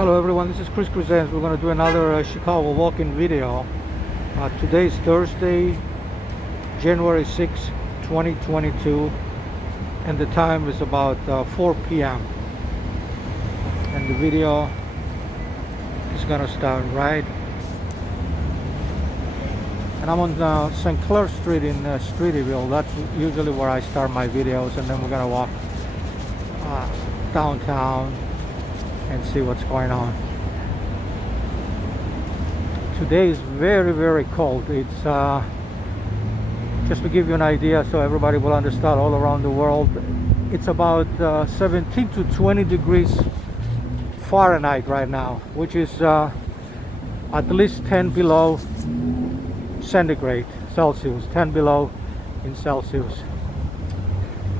Hello everyone, this is Chris Presents. We're going to do another Chicago walk-in video. Today is Thursday, January 6, 2022, and the time is about 4 p.m. and the video is going to start right. And I'm on St. Clair Street in Streeterville. That's usually where I start my videos, and then we're going to walk downtown and see what's going on. Today is very, very cold. It's just to give you an idea so everybody will understand all around the world, it's about 17 to 20 degrees Fahrenheit right now, which is at least 10 below centigrade Celsius, 10 below in Celsius.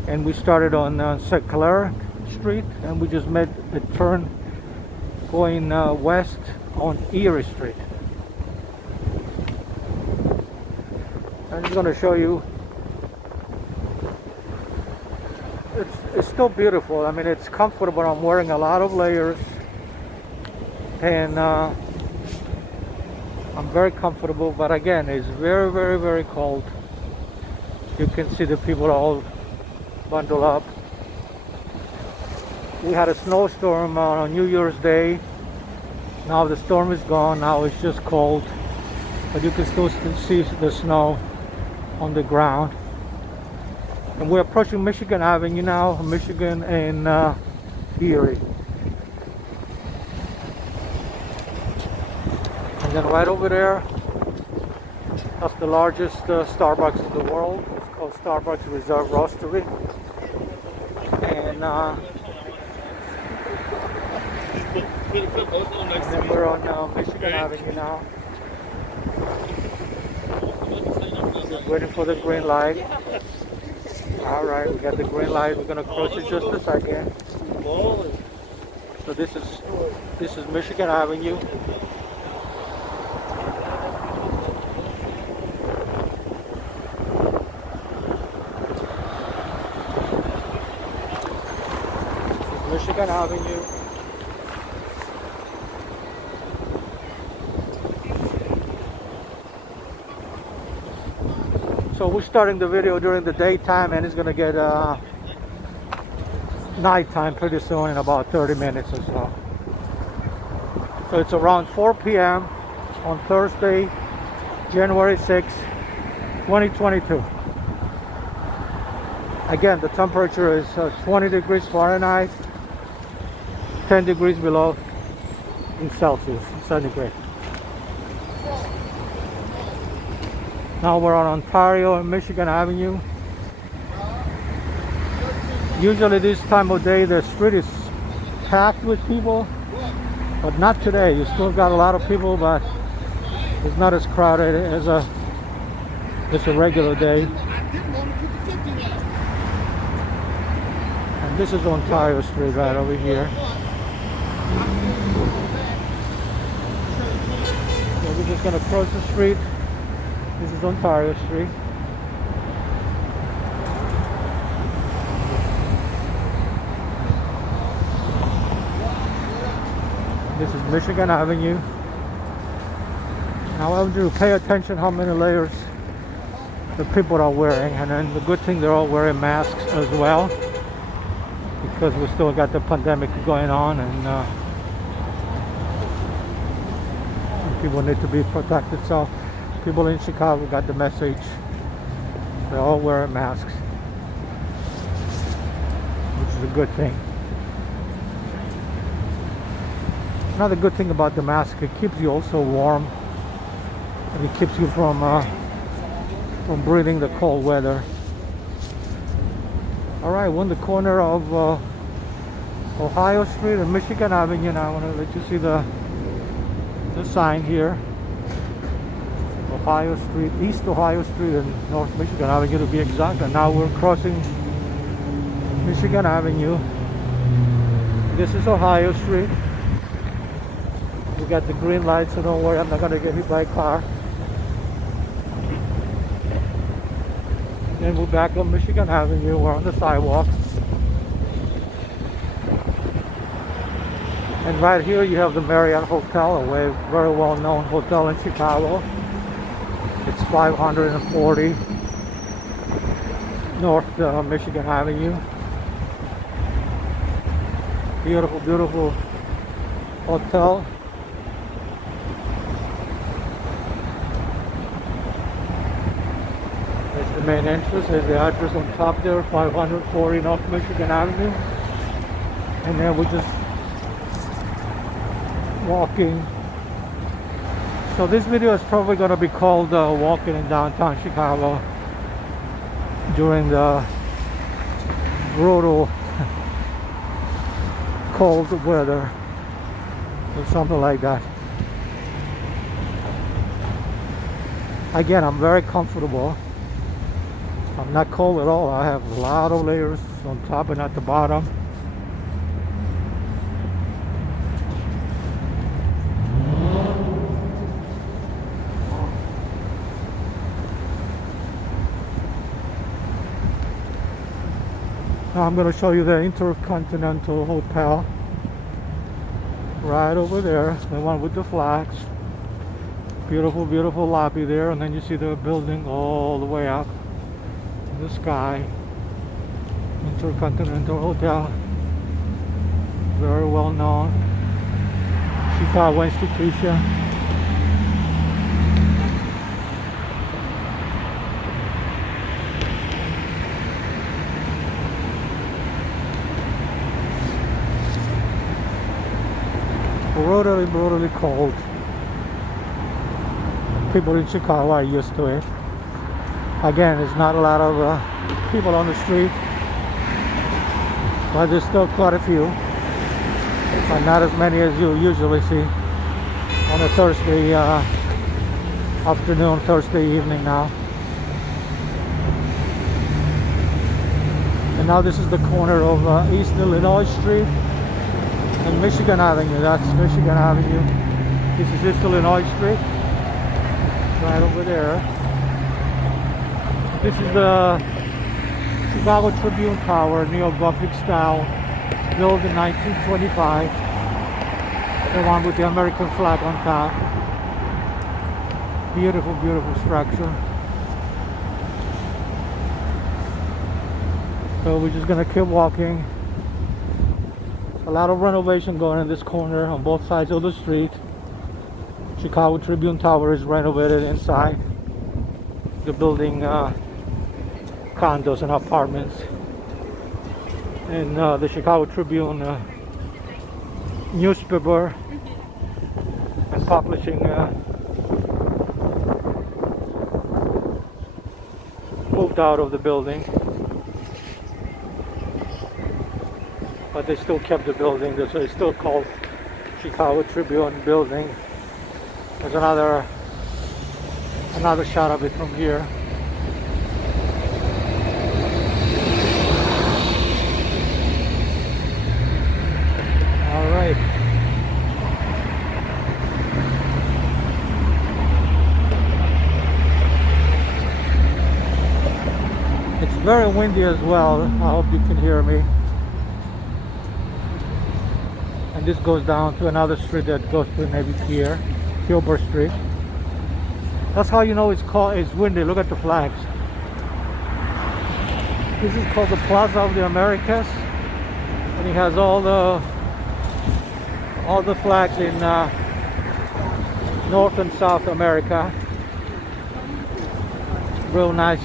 And we started on St. Clair Street, and we just made a turn going west on Erie Street. I'm just going to show you. It's still beautiful. I mean, it's comfortable. I'm wearing a lot of layers, and I'm very comfortable. But again, it's very, very, very cold. You can see the people all bundled up. We had a snowstorm on New Year's Day. Now the storm is gone. Now it's just cold, but you can still see the snow on the ground. And we're approaching Michigan Avenue now, Michigan and Erie. And then right over there, that's the largest Starbucks in the world. It's called Starbucks Reserve Roastery. And then we're on Michigan Avenue now. Just waiting for the green light. Alright, we got the green light. We're gonna cross it just a second. So this is Michigan Avenue. Michigan Avenue. So we're starting the video during the daytime, and it's gonna get nighttime pretty soon in about 30 minutes or so. So it's around 4 p.m. on Thursday, January 6, 2022. Again, the temperature is 20 degrees Fahrenheit, 10 degrees below in Celsius, centigrade. Now we're on Ontario and Michigan Avenue. Usually this time of day the street is packed with people, but not today. You still got a lot of people, but it's not as crowded as a regular day. And this is Ontario Street right over here. So we're just gonna cross the street. This is Ontario Street. This is Michigan Avenue. Now I want you to pay attention how many layers the people are wearing, and then the good thing, they're all wearing masks as well, because we still got the pandemic going on, and people need to be protected. So people in Chicago got the message. They're all wearing masks, which is a good thing. Another good thing about the mask, it keeps you also warm, and it keeps you from breathing the cold weather. All right, we're in the corner of Ohio Street and Michigan Avenue. Now I want to let you see the sign here. Ohio Street, East Ohio Street and North Michigan Avenue to be exact. And now we're crossing Michigan Avenue. This is Ohio Street. We got the green light, so don't worry, I'm not going to get hit by a car. Then we're back on Michigan Avenue. We're on the sidewalk. And right here you have the Marriott Hotel, a very well-known hotel in Chicago. It's 540 North Michigan Avenue. Beautiful, beautiful hotel. There's the main entrance. There's the address on top there, 540 North Michigan Avenue. And then we're just walking. So this video is probably going to be called walking in downtown Chicago during the brutal cold weather or something like that. Again, I'm very comfortable. I'm not cold at all. I have a lot of layers on top and at the bottom. Now I'm going to show you the Intercontinental Hotel right over there, the one with the flags. Beautiful, beautiful lobby there, and then you see the building all the way up in the sky. Intercontinental Hotel, very well known Chicago institution. Brutally cold. People in Chicago are used to it. Again, there's not a lot of people on the street, but there's still quite a few, but not as many as you usually see on a Thursday afternoon, Thursday evening now. And now this is the corner of East Illinois Street and Michigan Avenue. That's Michigan Avenue. This is East Illinois Street, right over there. This is the Chicago Tribune Tower, neo-Gothic style, built in 1925. The one with the American flag on top. Beautiful, beautiful structure. So we're just gonna keep walking. A lot of renovation going in this corner on both sides of the street. Chicago Tribune Tower is renovated inside. The building condos and apartments. And the Chicago Tribune newspaper and publishing moved out of the building. But they still kept the building, so it's still called Chicago Tribune Building. There's another shot of it from here. All right. It's very windy as well. I hope you can hear me. And this goes down to another street that goes to maybe Pier, Gilbert Street. That's how you know it's windy. Look at the flags. This is called the Plaza of the Americas, and it has all the flags in North and South America. Real nice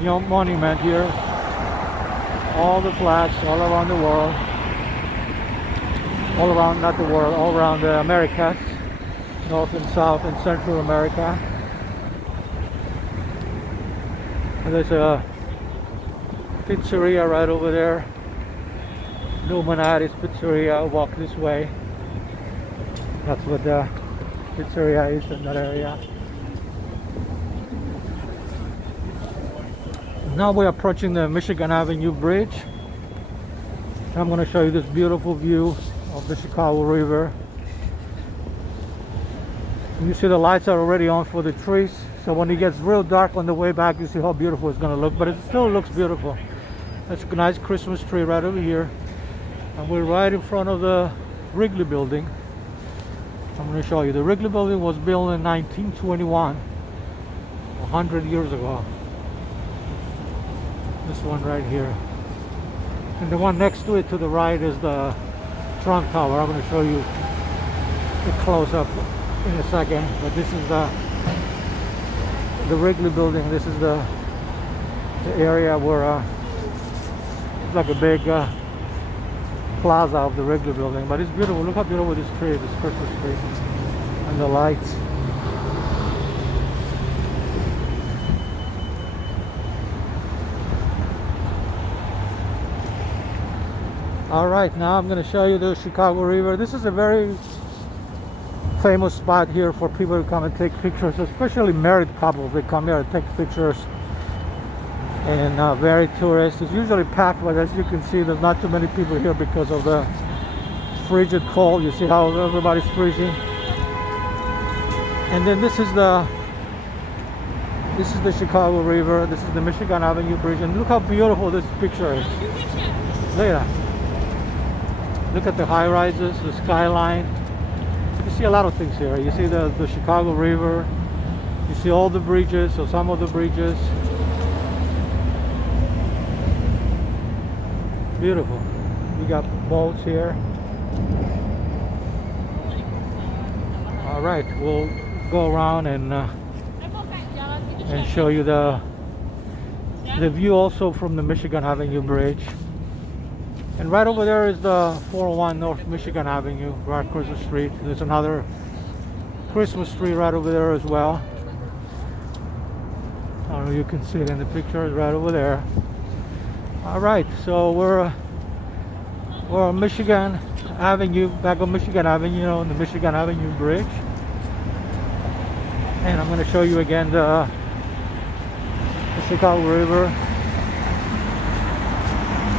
monument here. All the flags all around the world. All around, not the world, all around the Americas, North and South and Central America. And there's a pizzeria right over there, Illuminati's Pizzeria. Walk this way. That's what the pizzeria is in that area. Now we're approaching the Michigan Avenue Bridge. I'm going to show you this beautiful view of the Chicago River. You see the lights are already on for the trees, so when it gets real dark on the way back, you see how beautiful it's going to look, but it still looks beautiful. That's a nice Christmas tree right over here, and we're right in front of the Wrigley Building. I'm going to show you. The Wrigley Building was built in 1921, 100 years ago. This one right here. And the one next to it to the right is the Trump Tower. I'm going to show you the close-up in a second. But this is the Wrigley Building. This is the area where it's like a big plaza of the Wrigley Building. But it's beautiful. Look how beautiful this tree is, this Christmas tree. And the lights. Alright, now I'm going to show you the Chicago River. This is a very famous spot here for people to come and take pictures, especially married couples. They come here to take pictures, and very tourist. It's usually packed, but as you can see, there's not too many people here because of the frigid cold. You see how everybody's freezing. And then this is the Chicago River. This is the Michigan Avenue Bridge, and look how beautiful this picture is. Look at that. Look at the high rises, the skyline. You see a lot of things here. You see the Chicago River. You see all the bridges, or some of the bridges. Beautiful. We got boats here. All right, we'll go around and show you the view also from the Michigan Avenue Bridge. And right over there is the 401 North Michigan Avenue, right across the street. There's another Christmas tree right over there as well. I don't know if you can see it in the picture, right over there. Alright, so we're on Michigan Avenue, back on Michigan Avenue, on the Michigan Avenue Bridge. And I'm going to show you again the Chicago River.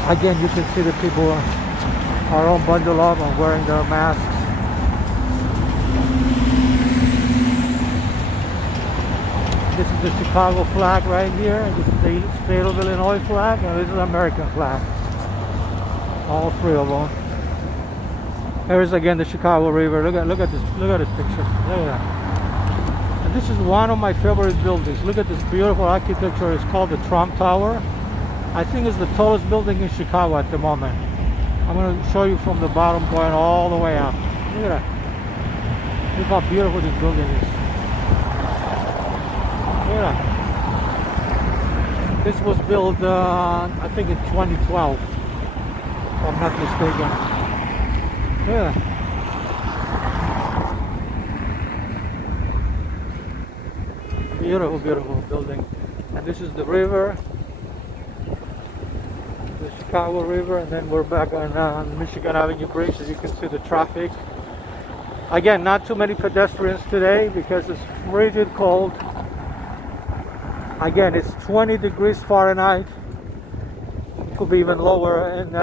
Again, you can see the people are all bundled up and wearing their masks. This is the Chicago flag right here. This is the state of Illinois flag, and this is the American flag. All three of them. Here's again the Chicago River. Look at this picture. Look at that. And this is one of my favorite buildings. Look at this beautiful architecture. It's called the Trump Tower. I think it's the tallest building in Chicago at the moment. I'm going to show you from the bottom going all the way up. Look at that. Look how beautiful this building is. Look at that. This was built, I think in 2012, if I'm not mistaken. Look at that. Beautiful, beautiful building. And this is the river. The Chicago River, and then we're back on Michigan Avenue Bridge. As you can see the traffic. Again, not too many pedestrians today because it's frigid cold. Again, it's 20 degrees Fahrenheit. It could be even lower, and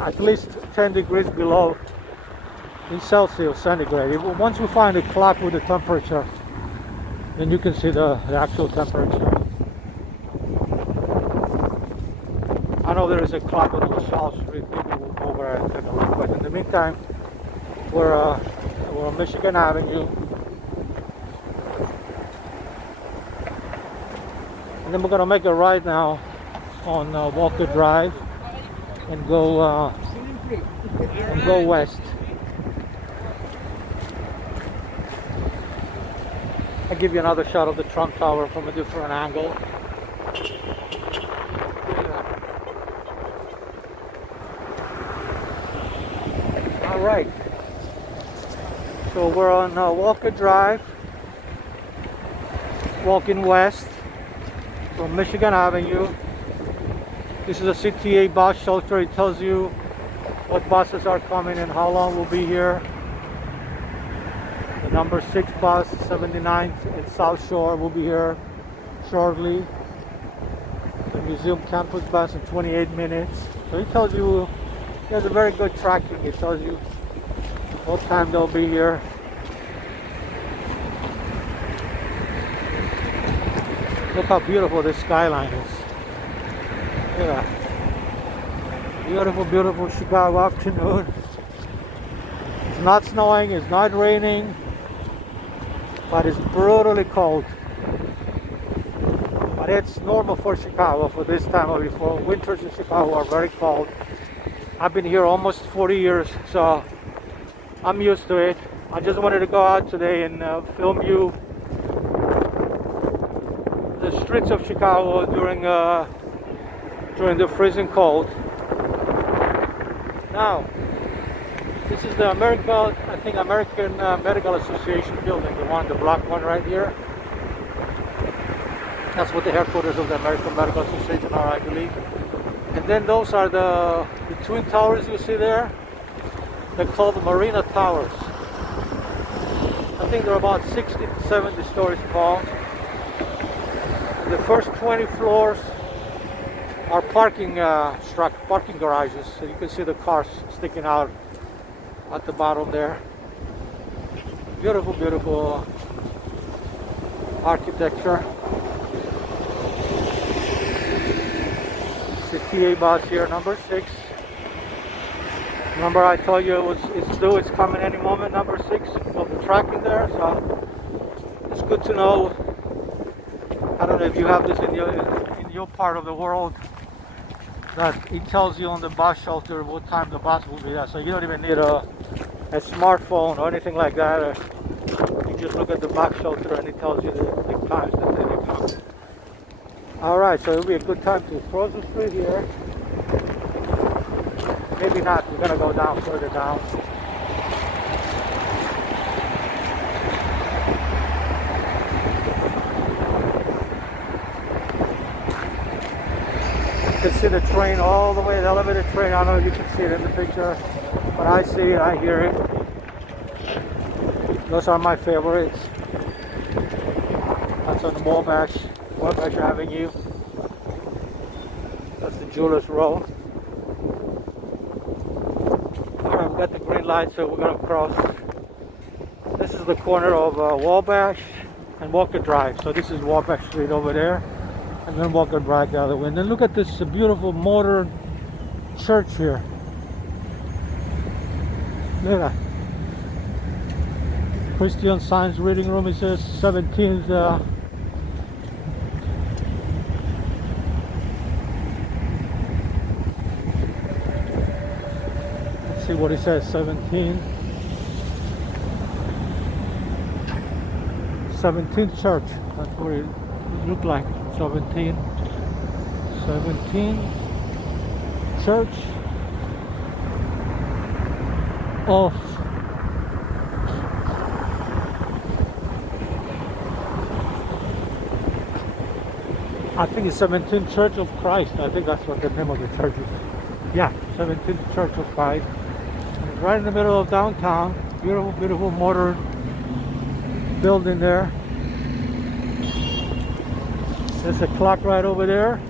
at least 10 degrees below in Celsius centigrade. Once we find a clock with the temperature, then you can see the actual temperature. I know there is a clock on the South Street. Maybe we'll go over and take a look. But in the meantime, we're on Michigan Avenue, and then we're gonna make a right now on Walker Drive and go west. I'll give you another shot of the Trump Tower from a different angle. Alright, so we're on Walker Drive, walking west from Michigan Avenue. This is a CTA bus shelter. It tells you what buses are coming and how long we'll be here. The number 6 bus, 79th in South Shore, will be here shortly. The Museum Campus bus in 28 minutes. So it tells you, it has a very good tracking. It tells you what time they'll be here. Look how beautiful this skyline is. Look at that. Beautiful, beautiful Chicago afternoon. not snowing, it's not raining, but it's brutally cold. But it's normal for Chicago for this time of year. For winters in Chicago are very cold. I've been here almost 40 years, so I'm used to it. I just wanted to go out today and film you the streets of Chicago during the freezing cold. Now, this is the American Medical Association building, the one, the black one right here. That's what the headquarters of the American Medical Association are, I believe. And then those are the twin towers you see there. They're called the Marina Towers. I think they're about 60 to 70 stories tall. The first 20 floors are parking garages, so you can see the cars sticking out at the bottom there. Beautiful, beautiful architecture. The TA bus here, number 6. Remember I told you it's coming any moment, number 6 of the tracking there, so it's good to know. I don't know if you have this in your part of the world, that it tells you on the bus shelter what time the bus will be there, so you don't even need a smartphone or anything like that. You just look at the bus shelter and it tells you the times that they come. Alright, so it'll be a good time to cross the street here. Maybe not, we're gonna go down further down. You can see the train all the way, the elevated train. I don't know if you can see it in the picture, but I see it, I hear it. Those are my favorites. That's on the Wabash Avenue. That's the Jewelers Row. Alright, we've got the green light, so we're going to cross. This is the corner of Wabash and Walker Drive. So this is Wabash Street over there, and then Walker Drive the other way. And then look at this beautiful modern church here. Look at that. Christian Science Reading Room. It says 17th. See what it says, 17th church. That's what it looked like. 17 church of I think it's 17th Church of Christ. I think that's what the name of the church is. Yeah, 17th Church of Christ. Right in the middle of downtown. Beautiful, beautiful modern building there. There's a clock right over there.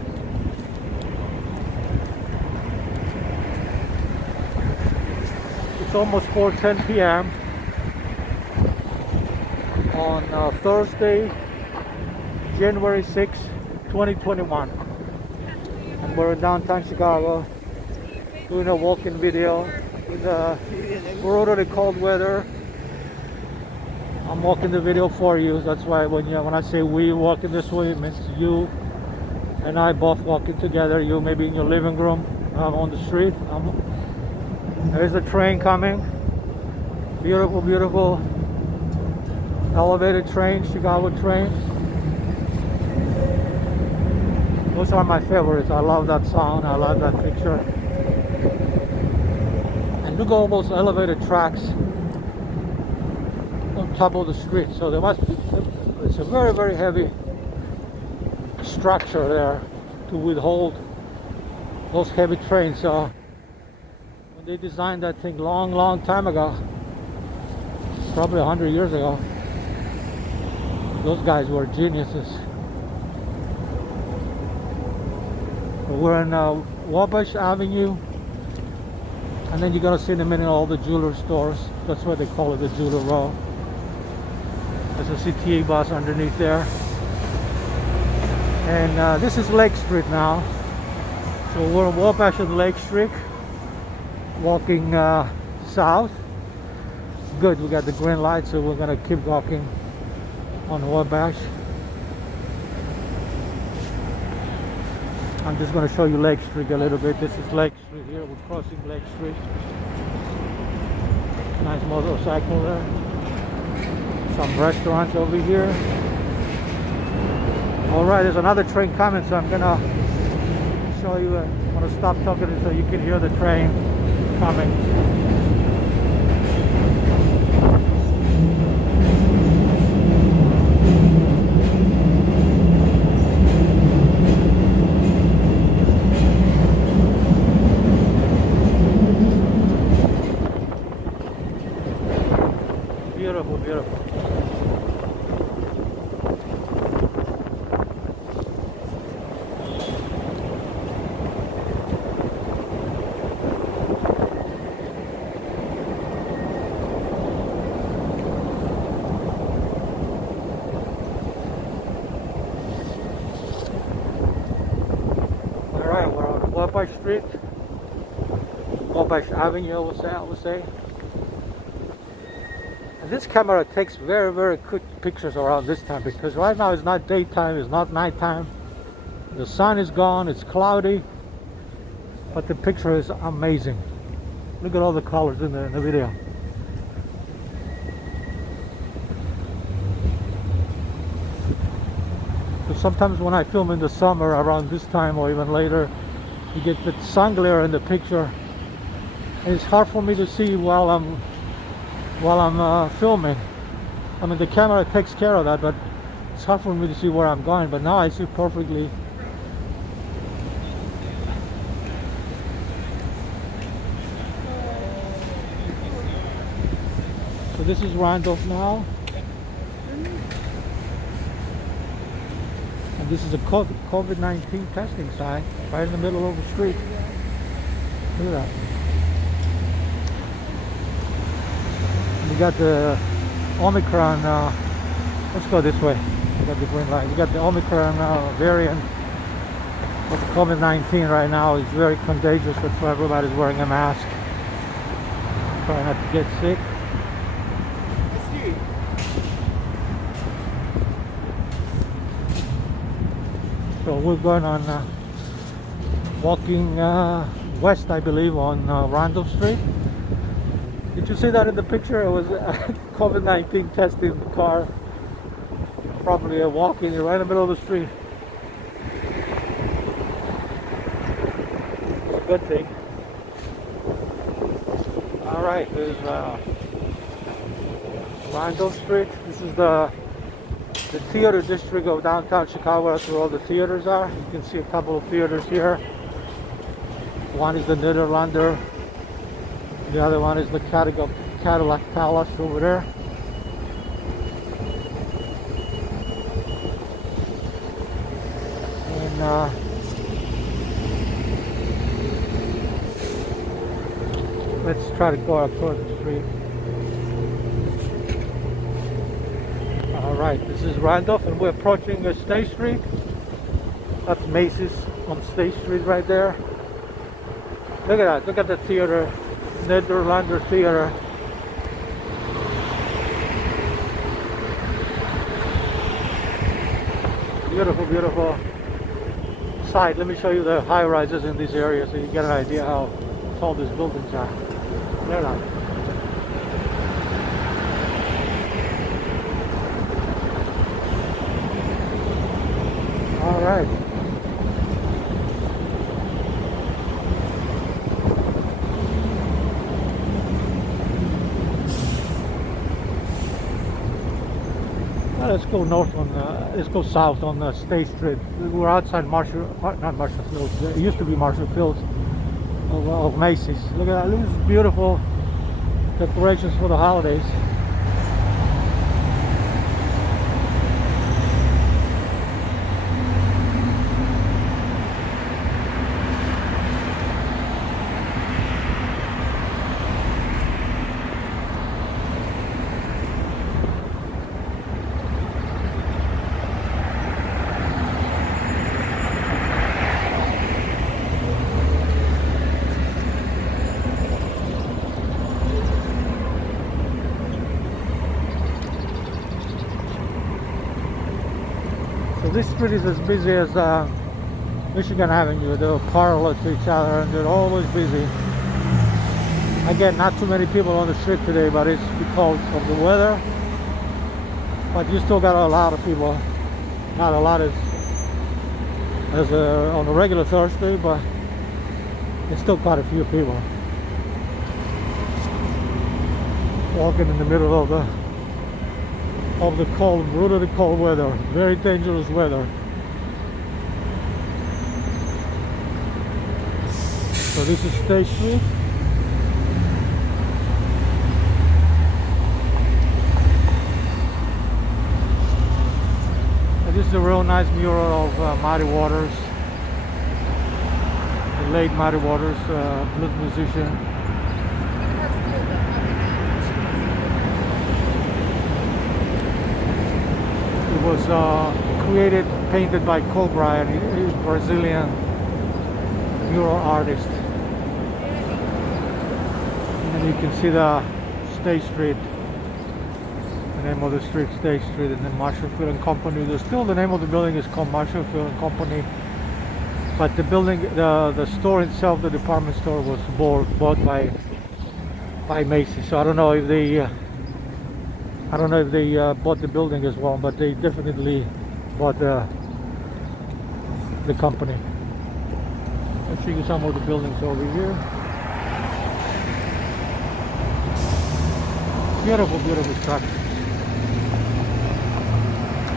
It's almost 4:10 p.m. on Thursday, January 6, 2021. And we're in downtown Chicago doing a walking video in the brutally cold weather. I'm walking the video for you. That's why when I say we walking this way, it means you and I both walking together. You maybe in your living room, on the street. There's a train coming. Beautiful, beautiful elevated train, Chicago train. Those are my favorites. I love that sound. I love that picture. And look at all those elevated tracks on top of the street. So there must be, it's a very, very heavy structure there to withhold those heavy trains. So when they designed that thing long time ago, probably 100 years ago, those guys were geniuses. So we're in Wabash Avenue, and then you're gonna see in a minute all the jeweler stores. That's why they call it the Jeweler Row. There's a CTA bus underneath there. And this is Lake Street now. So we're on Wabash and Lake Street, walking south. good. We got the green light, so we're gonna keep walking on Wabash. I'm just gonna show you Lake Street a little bit. This is Lake Street here. We're crossing Lake Street. Nice motorcycle there. Some restaurants over here. All right, there's another train coming, so I'm gonna show you. I'm gonna stop talking so you can hear the train coming. Beautiful, beautiful. Alright, we're on Wabash Street, Wabash Avenue, I would say. And this camera takes very, very quick pictures around this time, because right now it's not daytime, it's not nighttime. The sun is gone, it's cloudy, but the picture is amazing. Look at all the colors in the video. So sometimes when I film in the summer around this time or even later, you get the sun glare in the picture, and it's hard for me to see while I'm filming. I mean, the camera takes care of that, but it's hard for me to see where I'm going. But now I see perfectly. So this is Randolph now, and this is a COVID-19 testing site right in the middle of the street. Look at that. We got the Omicron, let's go this way. We got the green light. We got the Omicron variant of COVID-19 right now. It's very contagious, that's why everybody's wearing a mask. Try not to get sick. So we're going on walking west, I believe, on Randolph Street. Did you see that in the picture? It was COVID-19 testing in the car. Probably walking right in the middle of the street. It's a good thing. Alright, there's Randolph Street. This is the theater district of downtown Chicago. That's where all the theaters are. You can see a couple of theaters here. One is the Nederlander. The other one is the Cadillac Palace over there. And let's try to go up toward the street. Alright, this is Randolph, and we're approaching State Street. That's Macy's on State Street right there. Look at that, look at the theater. Nederlander Theater. Beautiful, beautiful site. Let me show you the high rises in these areas so you get an idea how tall these buildings are. They're not. All right. Let's go north on, let's go south on State Street. We're outside not Marshall Fields. It used to be Marshall Fields of Macy's. Look at that, look at these beautiful decorations for the holidays. this street is as busy as Michigan Avenue. They're parallel to each other and they're always busy. Again, not too many people on the street today, but it's because of the weather. But you still got a lot of people. Not a lot as on a regular Thursday, but there's still quite a few people walking in the middle of the cold, brutally cold weather. Very dangerous weather. So this is State Street. This is a real nice mural of Muddy Waters, the late Muddy Waters, blues musician. It was painted by Cobra, he's a Brazilian mural artist. And then you can see the State Street. Name of the street, State Street, and then Marshall Field and Company. There's still the name of the building is called Marshall Field and Company, but the building, the store itself, the department store, was bought by Macy. So I don't know if they bought the building as well, but they definitely bought the company. I'll show you some of the buildings over here. Beautiful, beautiful structure.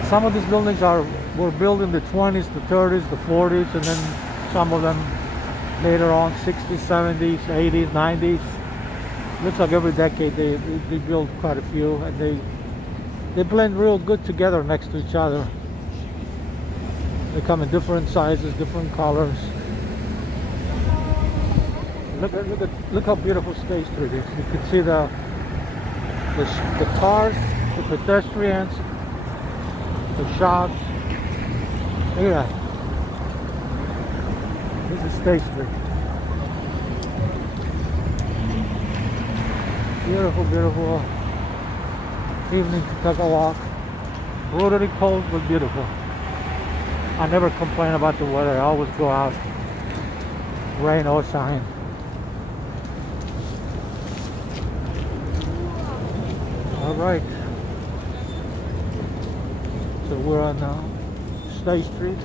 Some of these buildings were built in the 20s, the 30s, the 40s, and then some of them later on 60s, 70s, 80s, 90s. Looks like every decade they build quite a few, and they blend real good together next to each other. They come in different sizes, different colors. Look how beautiful State Street is. You can see the cars, the pedestrians, the shops. Look at that. This is State Street. Beautiful, beautiful evening to take a walk. Brutally cold but beautiful. I never complain about the weather. I always go out, rain or shine. All right. So we're on State Street.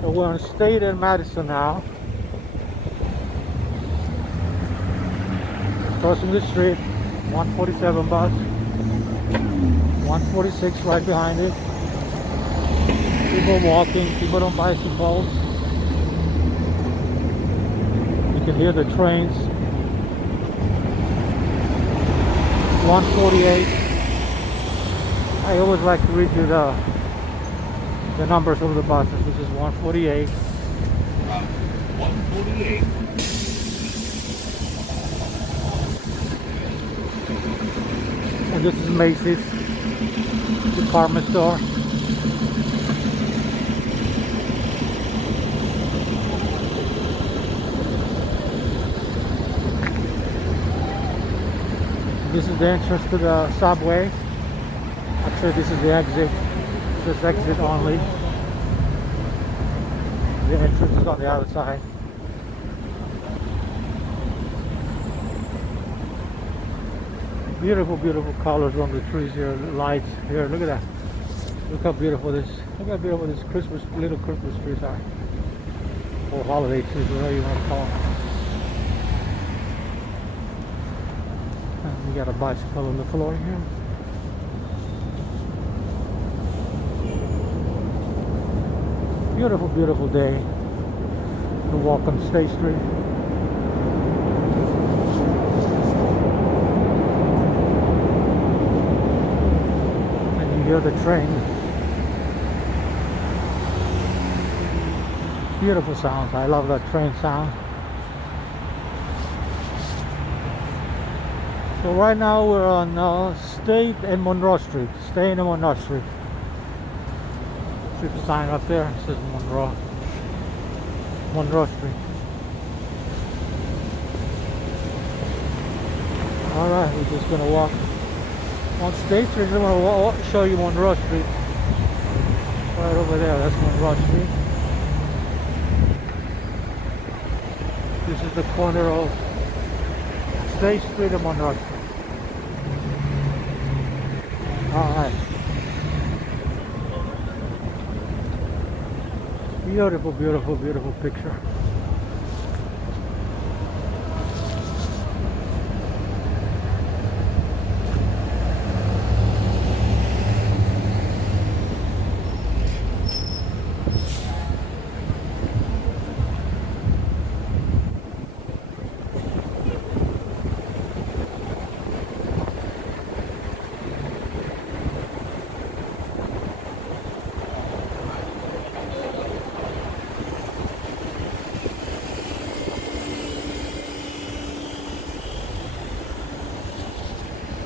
We're on State and Madison now. Crossing the street, 147 bus, 146 right behind it. People walking, people on bicycles. You can hear the trains. 148. I always like to read you the numbers of the buses. This is 148. 148. And this is Macy's department store. This is the entrance to the subway. Actually, this is the exit. This exit only. The entrance is on the other side. Beautiful, beautiful colors on the trees here, the lights here. Look at that. Look how beautiful this. Look how beautiful this Christmas, little Christmas trees are, or holiday trees, whatever you want to call them. And we got a bicycle on the floor here. Beautiful, beautiful day to walk on State Street. hear the train. Beautiful sound. I love that train sound. So right now we're on State and Monroe Street. State and Monroe Street. See the sign up there? It says Monroe. Monroe Street. Alright, we're just gonna walk on State Street. I'm gonna show you Monroe Street. Right over there, that's Monroe Street. This is the corner of State Street and Monroe Street. Alright. Beautiful, beautiful, beautiful picture.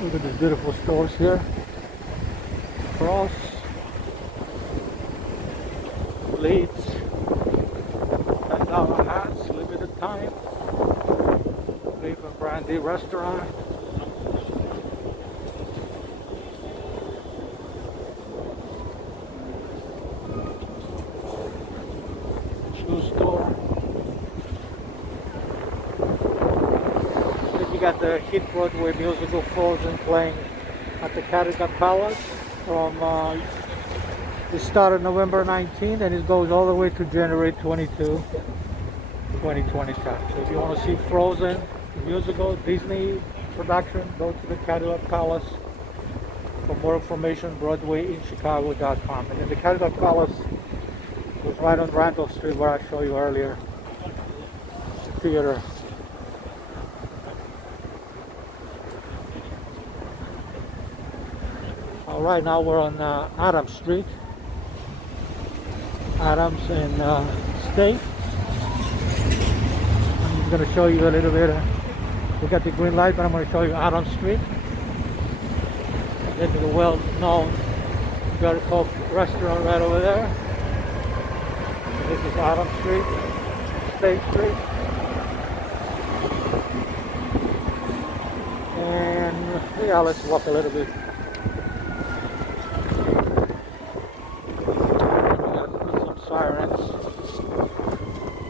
Look at these beautiful stores here. Cross, plates, $10 hats, limited time. Beef and Brandy restaurant. Shoe store. Got the hit Broadway musical Frozen playing at the Connecticut Palace from it started November 19th and it goes all the way to January 22, 2025. So if you want to see Frozen the musical Disney production, go to the Connecticut Palace. For more information, BroadwayInChicago.com. And then the Connecticut Palace was right on Randolph Street where I showed you earlier. The theater. Right now we're on Adams Street, Adams and State. I'm just going to show you a little bit. We got the green light, but I'm going to show you Adams Street. This is a well-known very Coke restaurant right over there. This is Adams Street, State Street, and yeah, let's walk a little bit. Sirens,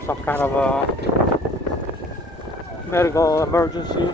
some kind of a medical emergency.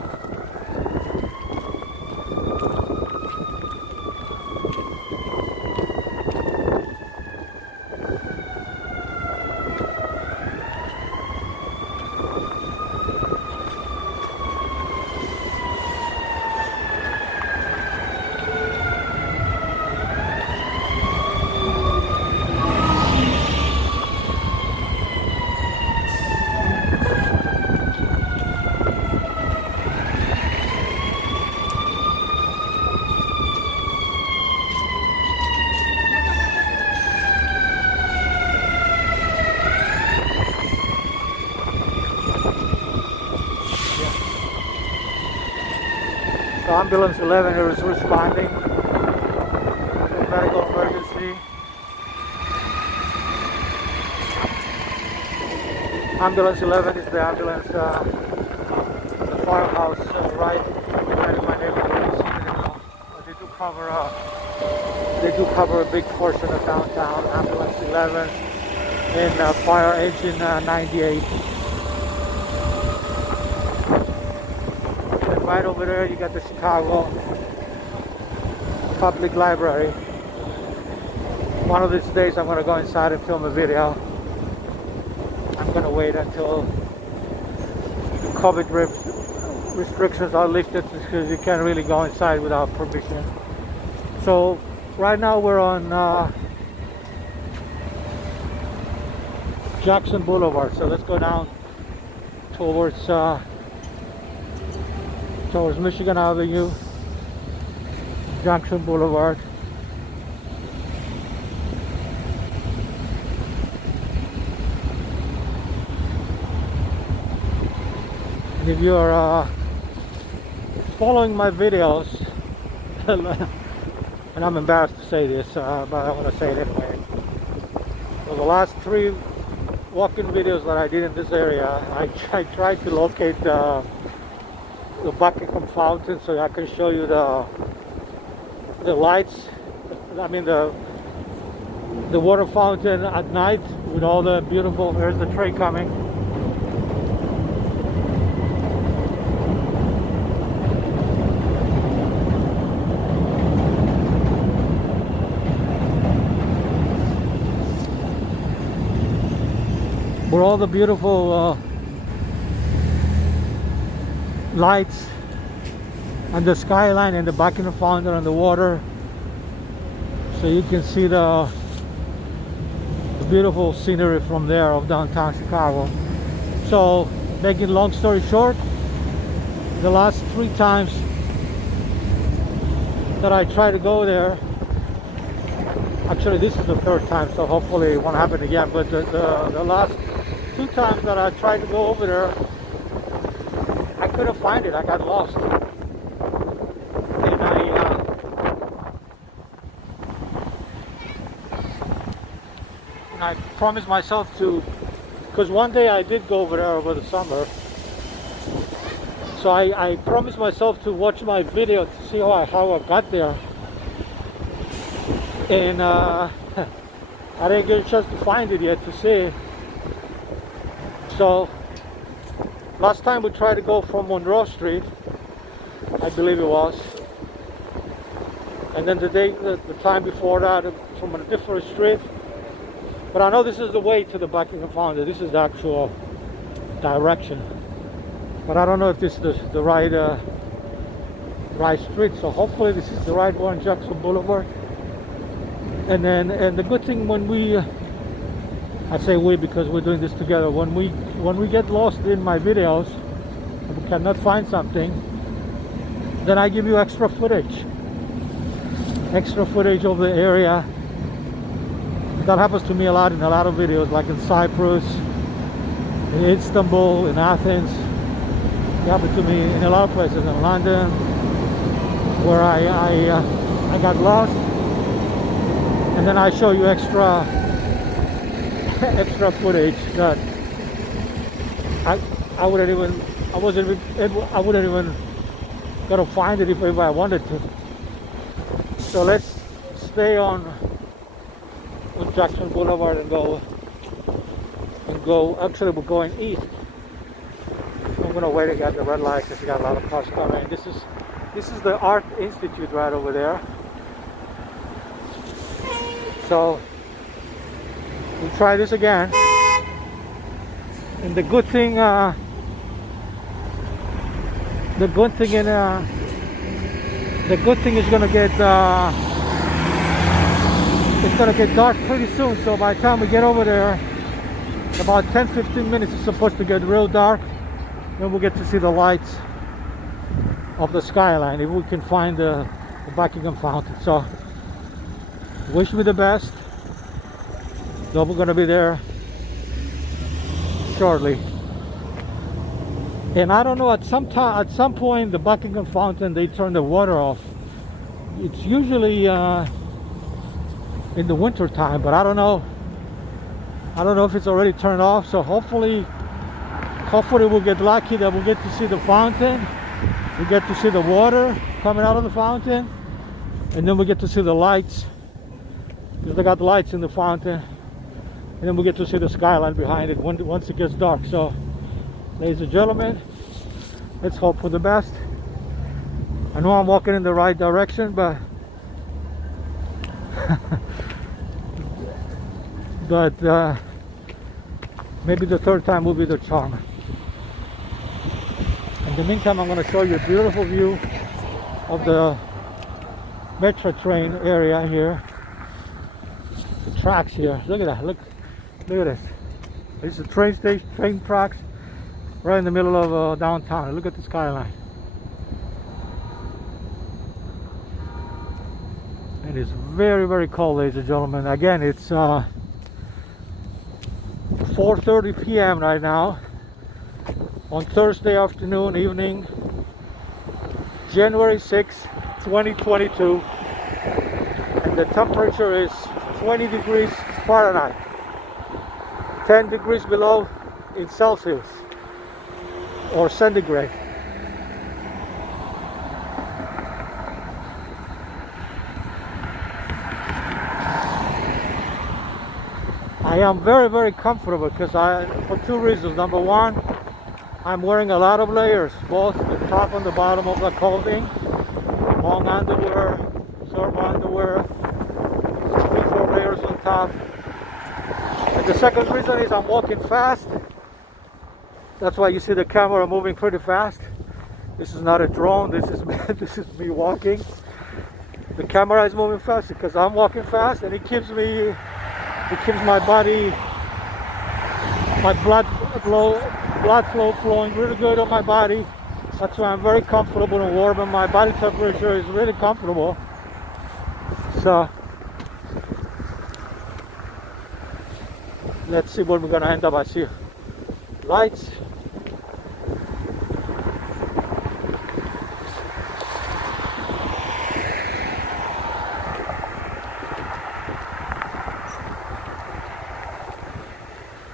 So Ambulance 11 is responding to medical emergency. Ambulance 11 is the ambulance, the firehouse right in my neighborhood. They do cover a big portion of downtown. Ambulance 11 and Fire Engine 98. And right over there you got the Chicago Public Library. One of these days I'm going to go inside and film a video. I'm going to wait until the COVID restrictions are lifted because you can't really go inside without permission. So right now we're on Jackson Boulevard. So let's go down towards Michigan Avenue, Jackson Boulevard. if you're following my videos, and I'm embarrassed to say this, but I want to say it anyway. So the last 3 walk-in videos that I did in this area, I tried to locate the Buckingham Fountain so I can show you the lights. I mean the water fountain at night with all the beautiful. There's the train coming. With all the beautiful lights and the skyline and the Buckingham Fountain on the water, so you can see the beautiful scenery from there of downtown Chicago. So, making long story short, the last 3 times that I try to go there, actually this is the 3rd time, so hopefully it won't happen again, but the last 2 times that I tried to go over there, I couldn't find it. I got lost. And I promised myself to, because one day I did go over there over the summer, so I promised myself to watch my video to see how I got there, and I didn't get a chance to find it yet to see. So last time we tried to go from Monroe Street, I believe it was, and then the time before that from a different street. But I know this is the way to the Buckingham Fountain. This is the actual direction, but I don't know if this is the right street. So hopefully this is the right one, Jackson Boulevard. And the good thing when we, I say we because we're doing this together, when we get lost in my videos, if we cannot find something, then I give you extra footage of the area. That happens to me a lot in a lot of videos, like in Cyprus, in Istanbul, in Athens. It happened to me in a lot of places, in London, where I got lost, and then I show you extra footage that I wouldn't even gonna find it if I wanted to. So let's stay on Jackson Boulevard and go. Actually, we're going east. I'm gonna wait again at the red light because we got a lot of cars coming. This is the Art Institute right over there. So we'll try this again. And the good thing is gonna get it's gonna get dark pretty soon. So by the time we get over there, about 10-15 minutes, it's supposed to get real dark. Then we'll get to see the lights of the skyline if we can find the Buckingham Fountain. So wish me the best. So we're gonna be there shortly. And I don't know, at some point the Buckingham Fountain, they turn the water off. It's usually in the winter time, but I don't know if it's already turned off. So hopefully we'll get lucky that we'll get to see the fountain, we get to see the water coming out of the fountain, and then we get to see the lights, because they got lights in the fountain, and then we get to see the skyline behind it once it gets dark. So ladies and gentlemen, let's hope for the best. I know I'm walking in the right direction, but maybe the 3rd time will be the charm. In the meantime, I'm going to show you a beautiful view of the metro train area here. The tracks here. Look at that. Look at this. This is the train station, train tracks right in the middle of downtown. Look at the skyline. It is very, very cold, ladies and gentlemen. Again, it's 4:30 p.m. right now. on Thursday afternoon, evening, January 6, 2022, and the temperature is 20 degrees Fahrenheit, 10 degrees below in Celsius or centigrade. I am very, very comfortable because for two reasons. Number one, I'm wearing a lot of layers, both the top and the bottom of the clothing, long underwear, short underwear, 3-4 layers on top. And the second reason is I'm walking fast. That's why you see the camera moving pretty fast. This is not a drone. This is me walking. The camera is moving fast because I'm walking fast, and it keeps my body, my blood flow flowing really good on my body. That's why I'm very comfortable and warm, and my body temperature is really comfortable. So let's see what we're gonna end up. I see lights.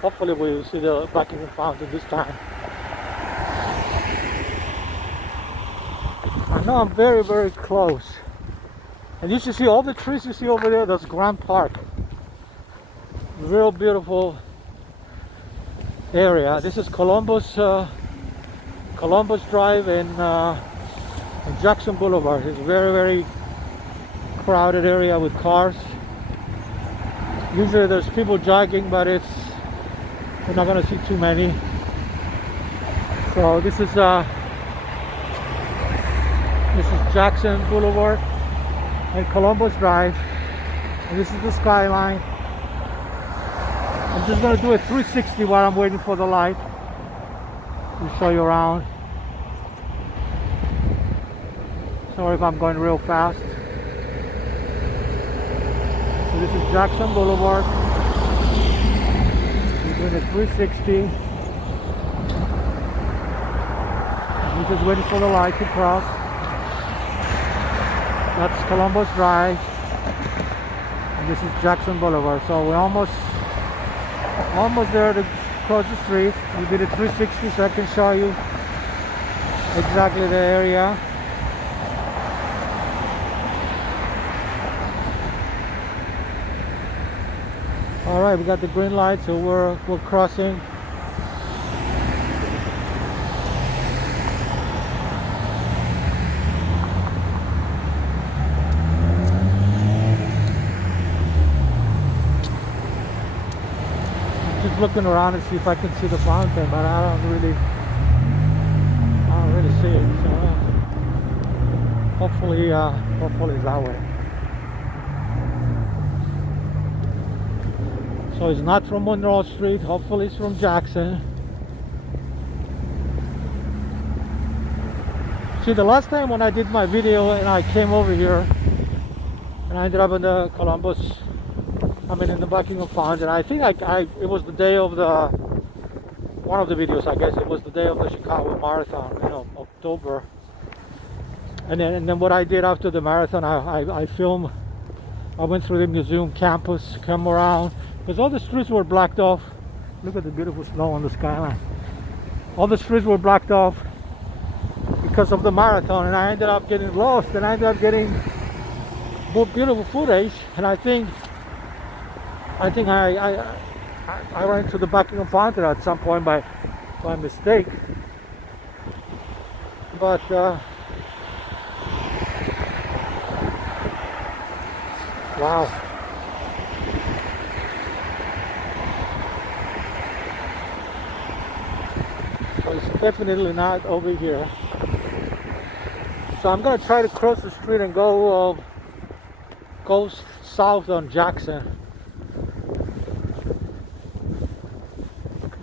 Hopefully we will see the Buckingham Fountain this time. I know I'm very, very close. And you should see all the trees you see over there. That's Grand Park. Real beautiful area. This is Columbus Drive and Jackson Boulevard. It's a very, very crowded area with cars. Usually there's people jogging, but we're not going to see too many. So this is Jackson Boulevard and Columbus Drive, and this is the skyline. I'm just going to do a 360 while I'm waiting for the light to show you around. Sorry if I'm going real fast. So this is Jackson Boulevard. We're doing a 360. We're just waiting for the light to cross. That's Columbus Drive. And this is Jackson Boulevard. So we're almost there to cross the street. We did a 360 so I can show you exactly the area. Alright, we got the green light, so we're crossing. I'm just looking around to see if I can see the fountain, but I don't really see it. So hopefully it's that way. So it's not from Monroe Street, hopefully it's from Jackson. See, the last time when I did my video and I came over here and I ended up in the in the Buckingham Fountain, I think it was the day of one of the videos, I guess it was the day of the Chicago Marathon, October. And then what I did after the marathon, I filmed, I went through the museum campus, came around, because all the streets were blocked off. Look at the beautiful snow on the skyline. All the streets were blocked off because of the marathon, and I ended up getting lost, and I ended up getting more beautiful footage. And I think I ran into the Buckingham Fountain at some point by mistake. But wow. It's definitely not over here. So I'm going to try to cross the street and go south on Jackson.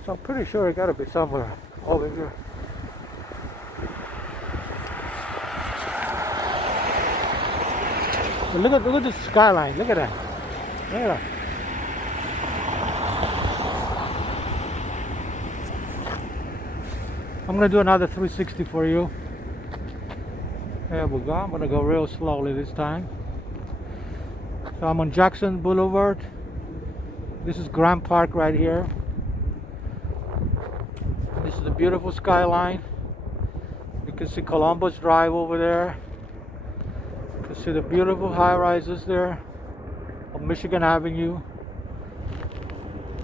So I'm pretty sure it got to be somewhere over here. But look at the skyline. Look at that. Look at that. I'm gonna do another 360 for you. There we go. I'm gonna go real slowly this time. So I'm on Jackson Boulevard. This is Grand Park right here. This is a beautiful skyline. You can see Columbus Drive over there. You can see the beautiful high rises there on Michigan Avenue.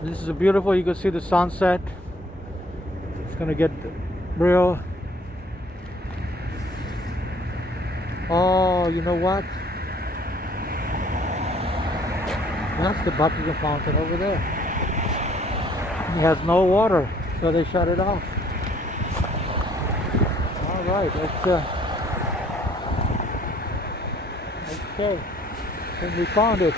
This is a beautiful, you can see the sunset. It's gonna get real. Oh, you know what? That's the Buckingham Fountain over there. It has no water, so they shut it off. All right, let's okay. And we found it.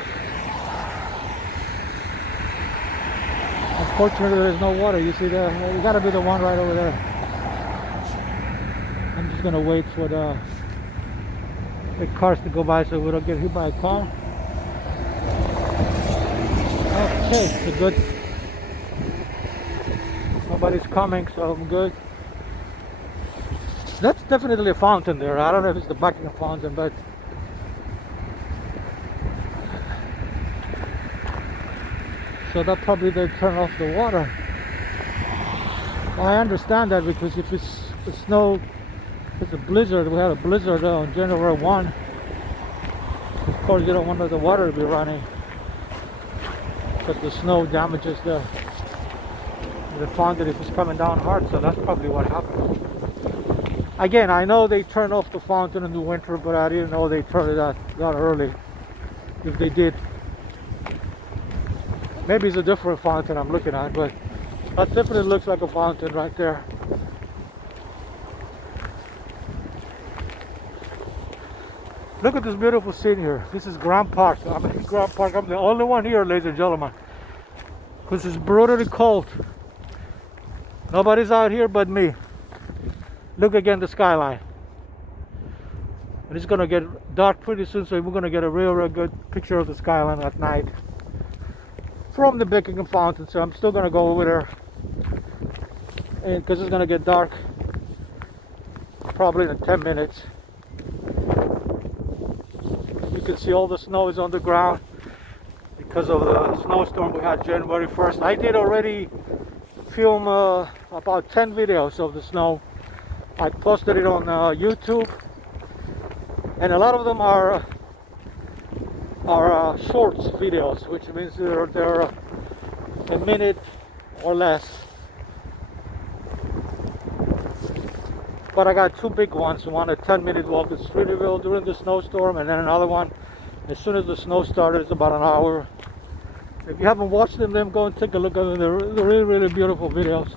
Unfortunately, there's no water. You see there? You gotta be the one right over there. I'm just gonna wait for the cars to go by so we don't get hit by a car. Okay, so good. Nobody's coming, so I'm good. That's definitely a fountain there. I don't know if it's the Buckingham Fountain, but so that probably they turn off the water. Well, I understand that because if it's the snow, it's a blizzard. We had a blizzard on January 1. Of course, you don't want the water to be running because the snow damages the fountain if it's coming down hard. So that's probably what happened. Again, I know they turn off the fountain in the winter, but I didn't know they turned it that early. If they did, maybe it's a different fountain I'm looking at, but that definitely looks like a fountain right there. Look at this beautiful scene here. This is Grand Park. I'm in Grand Park. I'm the only one here, ladies and gentlemen, because it's brutally cold. Nobody's out here but me. Look again, the skyline. And it's gonna get dark pretty soon, so we're gonna get a real good picture of the skyline at night from the Buckingham Fountain. So I'm still gonna go over there, and because it's gonna get dark probably in 10 minutes. You can see all the snow is on the ground because of the snowstorm we had January 1st. I did already film about 10 videos of the snow. I posted it on YouTube, and a lot of them are shorts videos, which means they're a minute or less. But I got two big ones. One a 10-minute walk at Tribune during the snowstorm, and then another one as soon as the snow started. It's about an hour. If you haven't watched them, then go and take a look at them. They're really beautiful videos.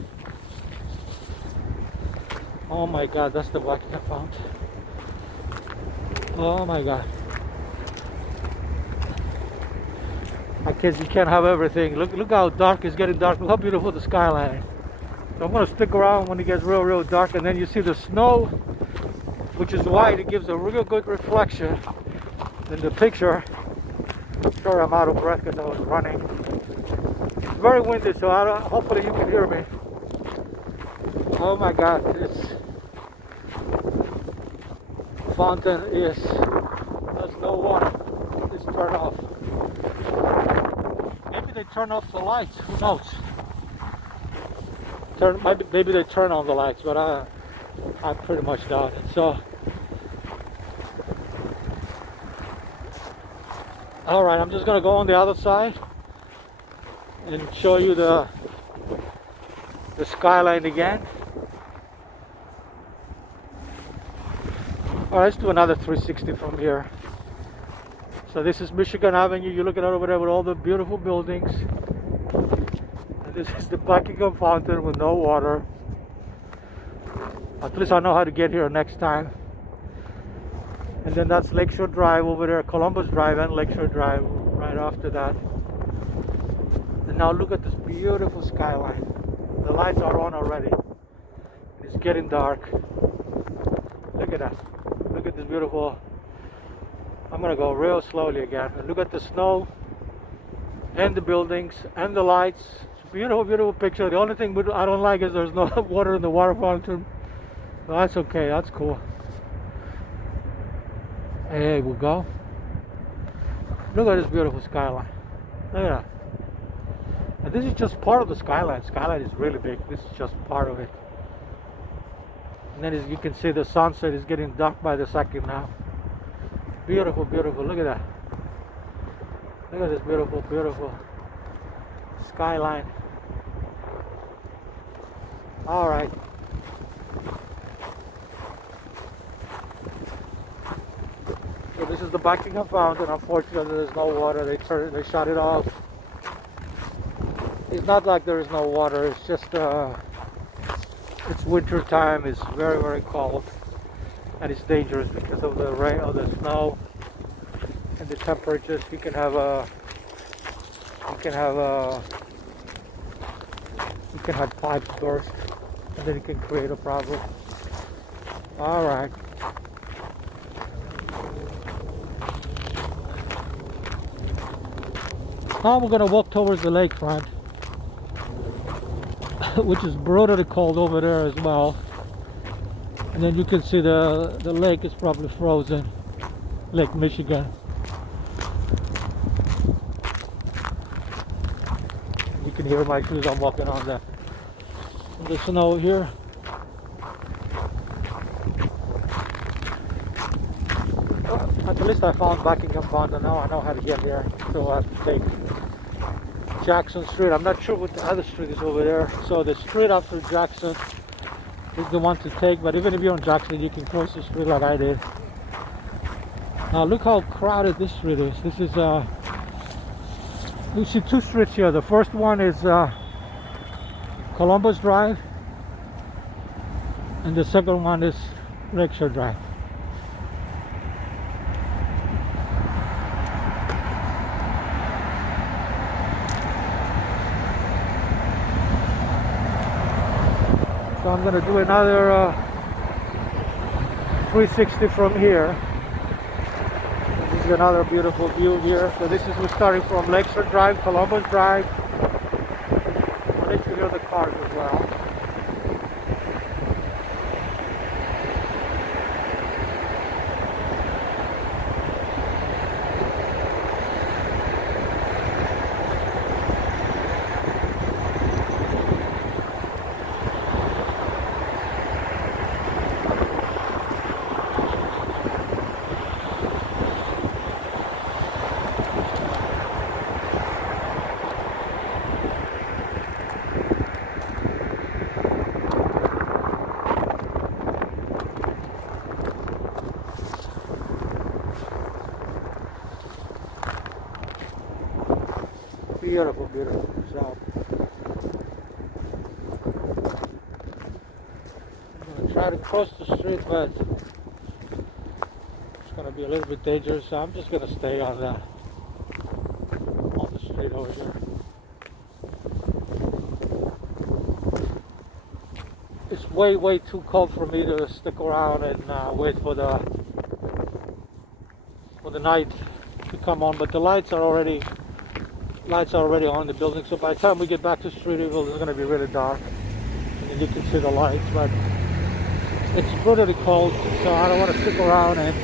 Oh my God, that's the Buckingham Fountain. Oh my God. I guess you can't have everything. Look how dark it's getting dark. Look how beautiful the skyline is. So I'm gonna stick around when it gets real dark, and then you see the snow, which is white. It gives a real good reflection in the picture. Sorry, I'm out of breath because I was running. It's very windy, so hopefully you can hear me. Oh my God, this fountain there's no water. It's turned off. Maybe they turn off the lights. Who knows? Maybe they turn on the lights, but I pretty much doubt it. So, all right, I'm just gonna go on the other side and show you the skyline again. All right, let's do another 360 from here. So this is Michigan Avenue. You look at it over there with all the beautiful buildings. And this is the Buckingham Fountain with no water. At least I know how to get here next time. And then that's Lakeshore Drive over there, Columbus Drive and Lakeshore Drive right after that. And now look at this beautiful skyline. The lights are on already. It's getting dark. Look at that. Look at this beautiful. I'm gonna go real slowly again. And look at the snow and the buildings and the lights. It's Beautiful, beautiful picture. The only thing I don't like is there's no water in the water fountain. But that's okay. That's cool. Hey, we go. Look at this beautiful skyline. Look at that. And this is just part of the skyline. Skyline is really big. This is just part of it. And then as you can see, the sunset is getting dark by the second now. Beautiful, beautiful. Look at that. Look at this beautiful, beautiful skyline. All right. So this is the Buckingham Fountain. Unfortunately, there's no water. They shut it off. It's not like there is no water. It's just it's winter time. It's very, very cold, and it's dangerous because of the rain or the snow and the temperatures. You can have pipes burst, and then it can create a problem. All right. Now we're gonna walk towards the lakefront, which is brutally cold over there as well. And then you can see the lake is probably frozen, Lake Michigan. You can hear my shoes. I'm walking on the snow here. At least I found Buckingham Fountain. Now I know how to get here. So I have to take Jackson Street. I'm not sure what the other street is over there. So the street after Jackson is the one to take. But even if you're on Jackson, you can cross the street like I did. Now look how crowded this street is. This is you see two streets here. The first one is Columbus Drive, and the second one is Lakeshore Drive. So I'm going to do another 360 from here. This is another beautiful view here. So this is, we're starting from Lakeshore Drive, Columbus Drive. I'll let you hear the cars as well. Beautiful, beautiful. So I'm going to try to cross the street, but it's going to be a little bit dangerous. So I'm just going to stay on the street over here. It's way too cold for me to stick around and wait for the night to come on. But the lights are already on the building, so by the time we get back to Streeterville, it's going to be really dark, and then you can see the lights. But it's brutally cold, so I don't want to stick around and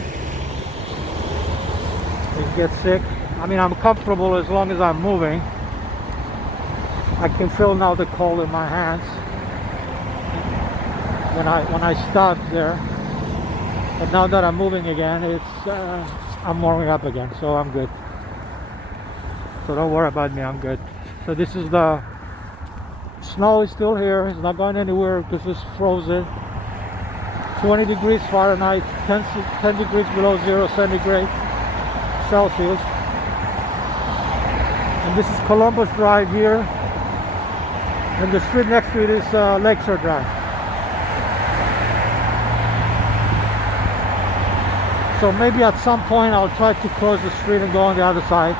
get sick. I mean, I'm comfortable as long as I'm moving. I can feel now the cold in my hands when I start there, but now that I'm moving again, I'm warming up again, so I'm good. So don't worry about me, I'm good. So this is the snow is still here. It's not going anywhere because it's frozen. 20 degrees Fahrenheit, 10 degrees below 0 centigrade Celsius. And this is Columbus Drive here. And the street next to it is Lakeshore Drive. So maybe at some point I'll try to cross the street and go on the other side.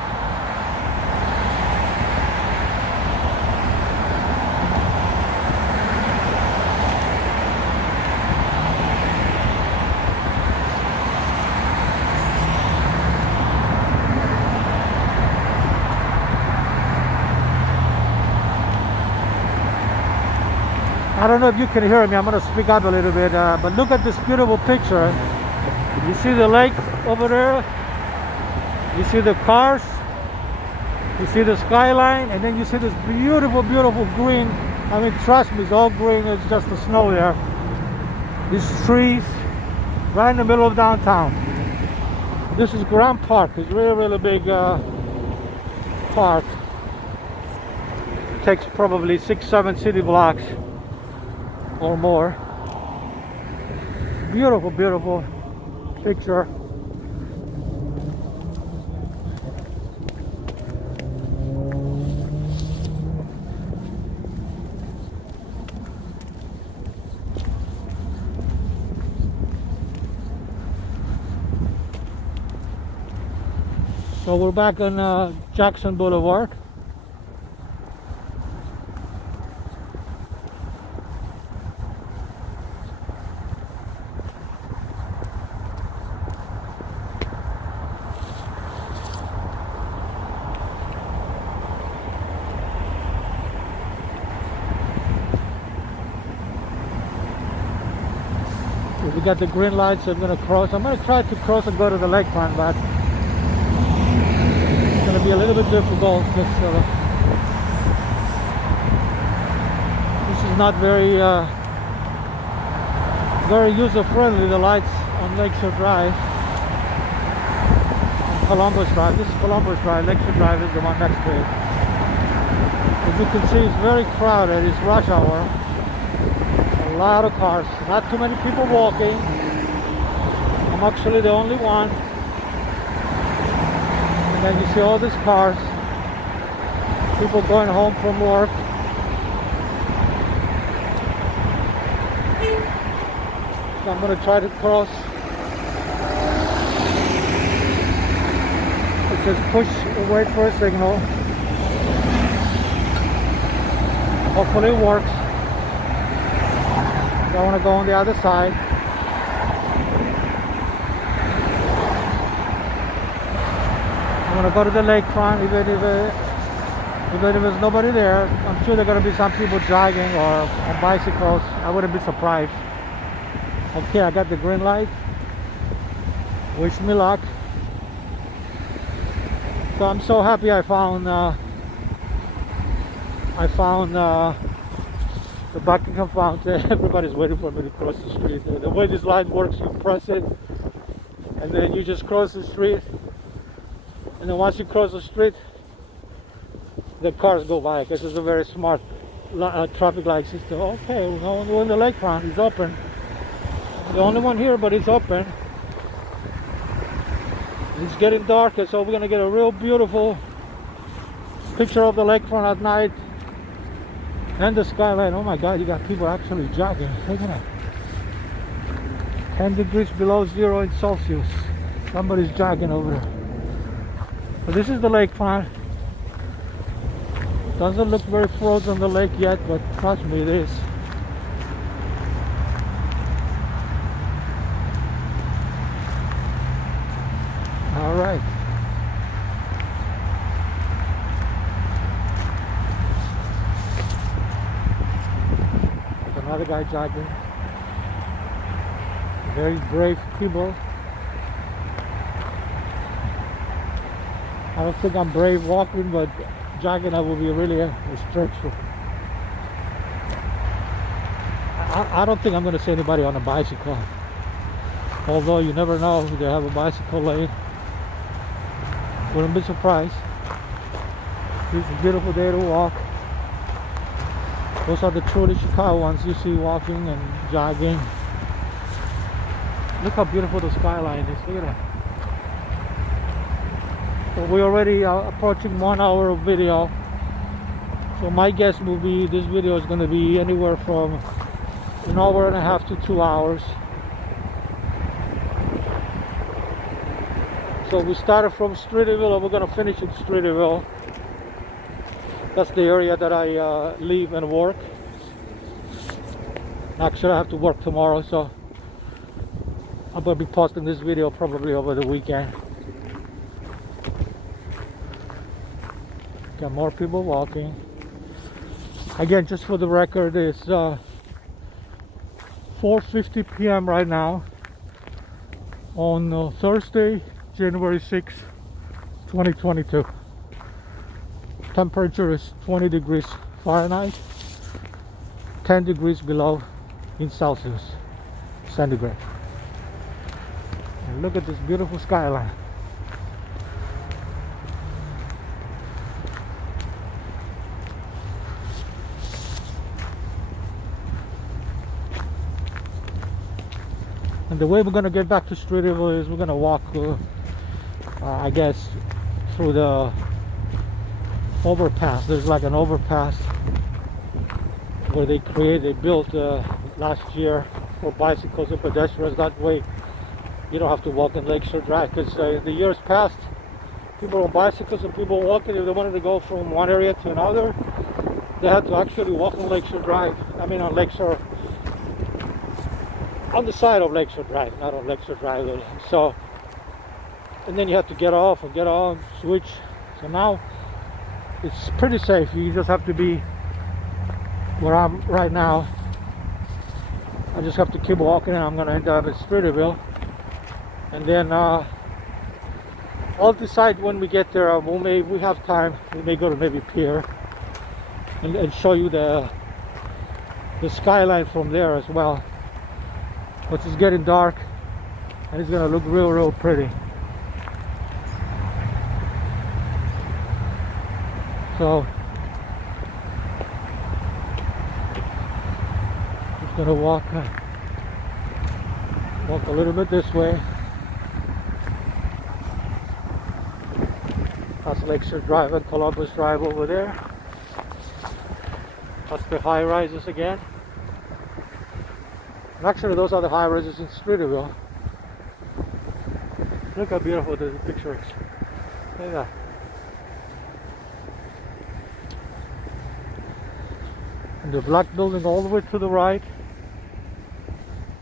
know if you can hear me. I'm going to speak up a little bit, but look at this beautiful picture. You see the lake over there, you see the cars, you see the skyline, and then you see this beautiful, beautiful green. I mean, trust me, it's all green. It's just the snow there. These trees right in the middle of downtown. This is Grand Park. It's really, really big park. It takes probably 6-7 city blocks or more. Beautiful, beautiful picture. So we're back on Jackson Boulevard. We got the green lights, so I'm going to cross. I'm going to try to cross and go to the lakefront, but it's going to be a little bit difficult because this is not very very user-friendly, the lights on Lakeshore Drive and Columbus Drive. This is Columbus Drive. Lakeshore Drive is the one next to it. As you can see, it's very crowded. It's rush hour. A lot of cars, not too many people walking. I'm actually the only one. And then you see all these cars, people going home from work. So I'm going to try to cross. It says push or wait for a signal. Hopefully it works. I want to go on the other side. I want to go to the lakefront, even if there's nobody there. I'm sure there are going to be some people jogging or on bicycles. I wouldn't be surprised. Okay, I got the green light. Wish me luck. So I'm so happy I found the Buckingham Fountain. Everybody's waiting for me to cross the street. The way this line works, you press it and then you just cross the street, and then once you cross the street the cars go by because it's a very smart traffic light system. Okay, we're in the lakefront. It's open. The only one here, but it's open. It's getting darker, so we're gonna get a real beautiful picture of the lakefront at night and the skyline. Oh my God, you got people actually jogging. Look at that. 10 degrees below zero in Celsius. Somebody's jogging over there. So this is the lakefront. Doesn't look very frozen, the lake yet, but trust me, it is. All right. Another guy jogging. Very brave people. I don't think I'm brave walking, but jogging I will be really restrictive. I don't think I'm going to see anybody on a bicycle. Although you never know if they have a bicycle lane. Wouldn't be surprised. It's a beautiful day to walk. Those are the truly Chicago ones you see walking and jogging. Look how beautiful the skyline is. Look at that. So we're already approaching 1 hour of video. So my guess will be this video is going to be anywhere from 1.5 hours to 2 hours. So we started from Streeterville and we're going to finish in Streeterville. That's the area that I live and work. Actually, I have to work tomorrow, so I'm going to be posting this video probably over the weekend. Got more people walking. Again, just for the record, it's 4:50 p.m. right now on Thursday, January 6, 2022. Temperature is 20 degrees Fahrenheit, 10 degrees below in Celsius, centigrade. And look at this beautiful skyline. And the way we're going to get back to Streeterville is we're going to walk, I guess, through the overpass. There's like an overpass where they built last year for bicycles and pedestrians. That way you don't have to walk in Lakeshore Drive, because in the years past, people on bicycles and people walking, if they wanted to go from one area to another, they had to actually walk on Lakeshore Drive. I mean on Lakeshore, on the side of Lakeshore Drive, not on Lakeshore Drive. So, and then you have to get off and get on, switch. So now it's pretty safe. You just have to be where I'm right now. I just have to keep walking, and I'm going to end up at Streeterville. And then I'll decide when we get there. If we have time, we may go to maybe Pier and show you the skyline from there as well. But it's getting dark, and it's going to look real pretty. So just going to walk a little bit this way. That's Lakeshore Drive and Columbus Drive over there. That's the high rises again. And actually those are the high rises in Streeterville. Look how beautiful the picture is. Look at that. And the black building all the way to the right,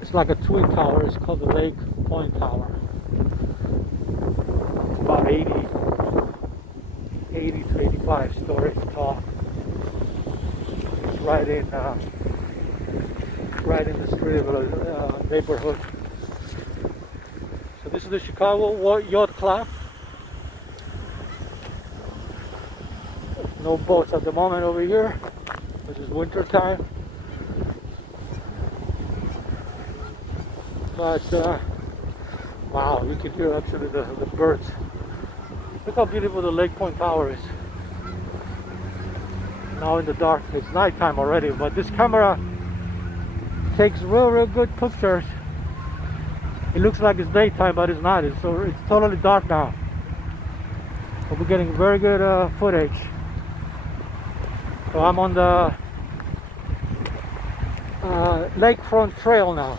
it's like a twin tower. It's called the Lake Point Tower. It's about 80 to 85 stories tall. It's right in the Streeterville neighborhood. So this is the Chicago Yacht Club. No boats at the moment over here. This is winter time. But wow, you can hear actually the birds. Look how beautiful the Lake Point Tower is. Now in the dark, it's nighttime already, but this camera takes real good pictures. It looks like it's daytime, but it's not. It's totally dark now. But we're getting very good footage. So I'm on the Lakefront Trail now.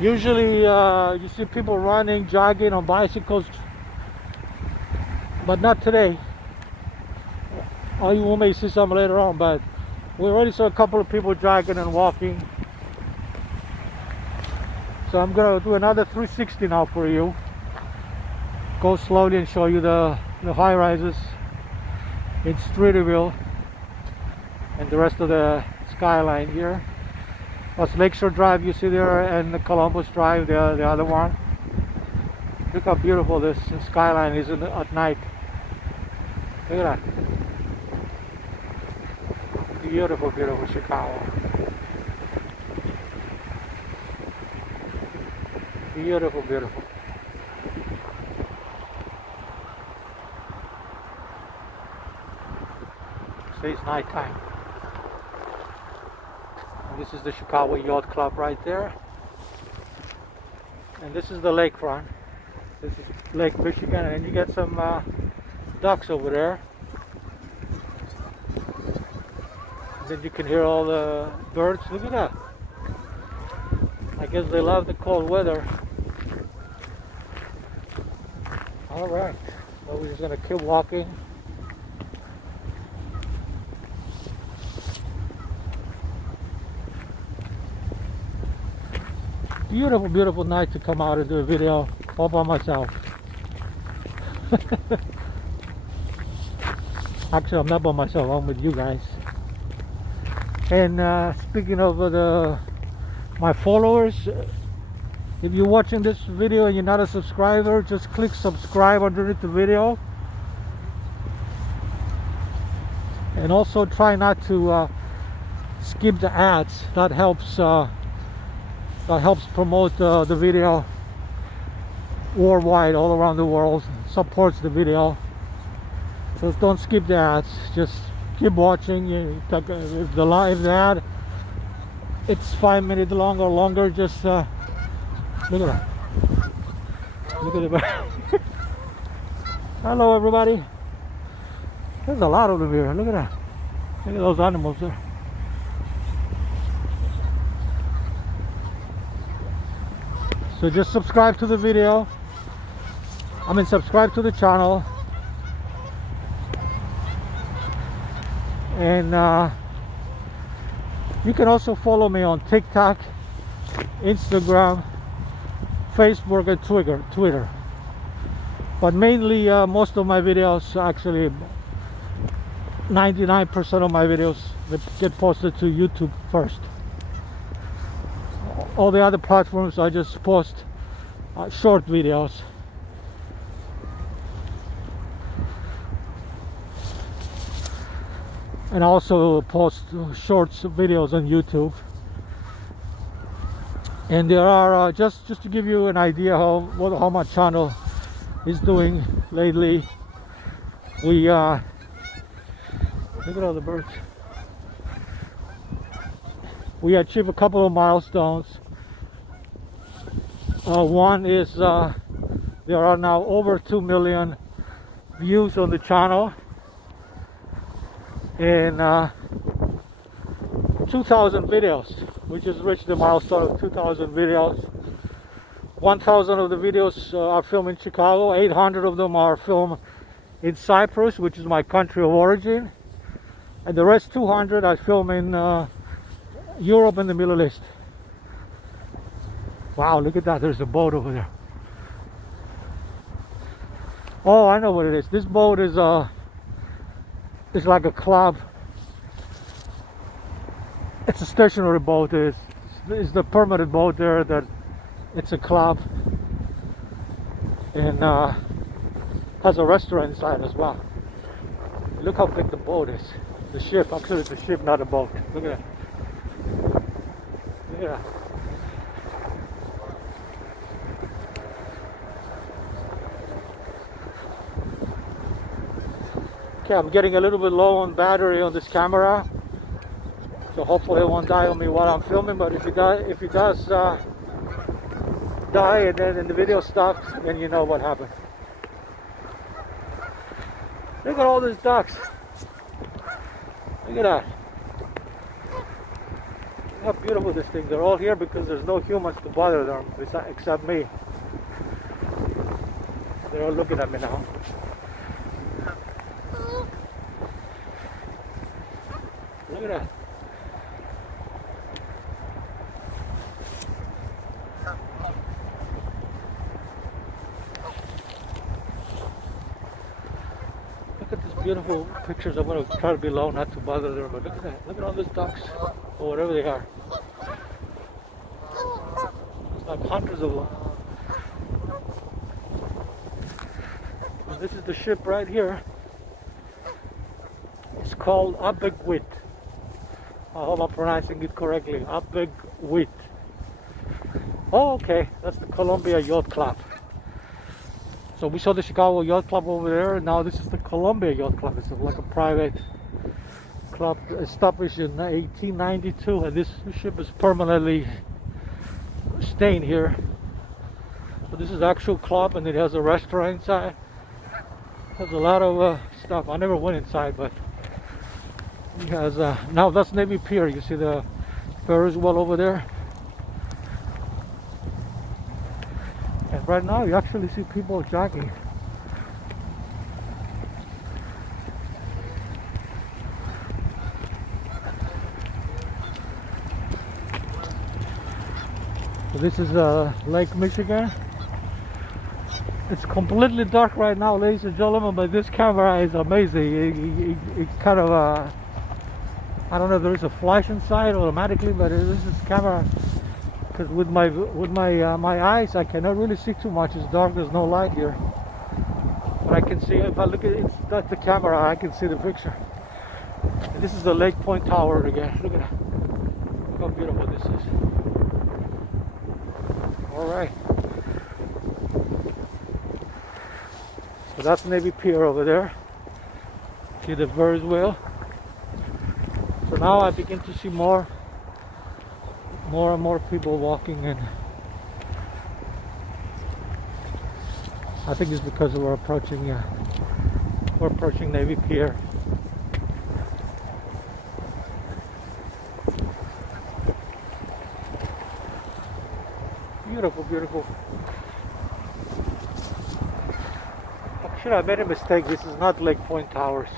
Usually you see people running, jogging on bicycles, but not today. Or you may see some later on, but we already saw a couple of people jogging and walking. So I'm going to do another 360 now for you. Go slowly and show you the high rises in Streeterville and the rest of the skyline here. That's Lakeshore Drive you see there, and the Columbus Drive, the other one. Look how beautiful this skyline is at night. Look at that. Beautiful Chicago. Beautiful. See, it's nighttime. And this is the Chicago Yacht Club right there. And this is the lakefront. This is Lake Michigan, and you get some ducks over there. Then you can hear all the birds. Look at that. I guess they love the cold weather. Alright, so we're just going to keep walking. Beautiful night to come out and do a video all by myself. Actually, I'm not by myself, I'm with you guys. And speaking of the my followers. If you're watching this video and you're not a subscriber, just click subscribe underneath the video. And also try not to skip the ads. That helps promote the video worldwide, all around the world. Supports the video. So don't skip the ads. Just keep watching. If the ad it's 5 minutes long or longer, just look at that. Look at it. Hello everybody. There's a lot of them here. Look at that. Look at those animals there. So just subscribe to the video. Subscribe to the channel. And you can also follow me on TikTok, Instagram, Facebook, and Twitter. But mainly most of my videos, actually 99% of my videos get posted to YouTube first. All the other platforms I just post short videos. And also post shorts videos on YouTube. And there are just to give you an idea how my channel is doing lately. We look at all the birds. We achieved a couple of milestones. One is there are now over 2 million views on the channel, and 2,000 videos. We just reached the milestone of 2,000 videos. 1,000 of the videos are filmed in Chicago. 800 of them are filmed in Cyprus, which is my country of origin. And the rest 200 I film in Europe and the Middle East. Wow, look at that. There's a boat over there. Oh, I know what it is. This boat is like a club. It's a stationary boat. It's the permanent boat there. That it's a club, and has a restaurant inside as well. Look how big the boat is. The ship. Actually, it's a ship, not a boat. Look at that. Look at that. Okay, I'm getting a little bit low on battery on this camera, so hopefully it won't die on me while I'm filming. But if it does die and then the video stops, then you know what happened. Look at all these ducks. Look at that. Look how beautiful these things are. All here because there's no humans to bother them except me. They're all looking at me now. Look at that. Look at these beautiful pictures. I'm going to try to be low, not to bother them, but look at that. Look at all these ducks, or whatever they are. There's like hundreds of them. And this is the ship right here. It's called Abegwit. I hope I'm pronouncing it correctly. Abegwit. Oh, okay. That's the Columbia Yacht Club. So we saw the Chicago Yacht Club over there, and now this is the Columbia Yacht Club. It's like a private club established in 1892, and this ship is permanently staying here. So this is the actual club, and it has a restaurant inside. It has a lot of stuff. I never went inside, but it has now that's Navy Pier. You see the Ferris wheel over there. And right now you actually see people jogging. So this is Lake Michigan. It's completely dark right now, ladies and gentlemen, but this camera is amazing. It kind of I don't know if there is a flash inside automatically, but this camera because with my eyes I cannot really see too much. It's dark, there's no light here, but I can see, if I look at it, that's the camera, I can see the picture. And this is the Lake Point Tower again. Look at that. Look how beautiful this is. All right, so that's Navy Pier over there. See the Ferris wheel. So now I begin to see more and more people walking in. I think it's because we're approaching Navy Pier. Beautiful, beautiful. Actually, I made a mistake. This is not Lake Point Towers.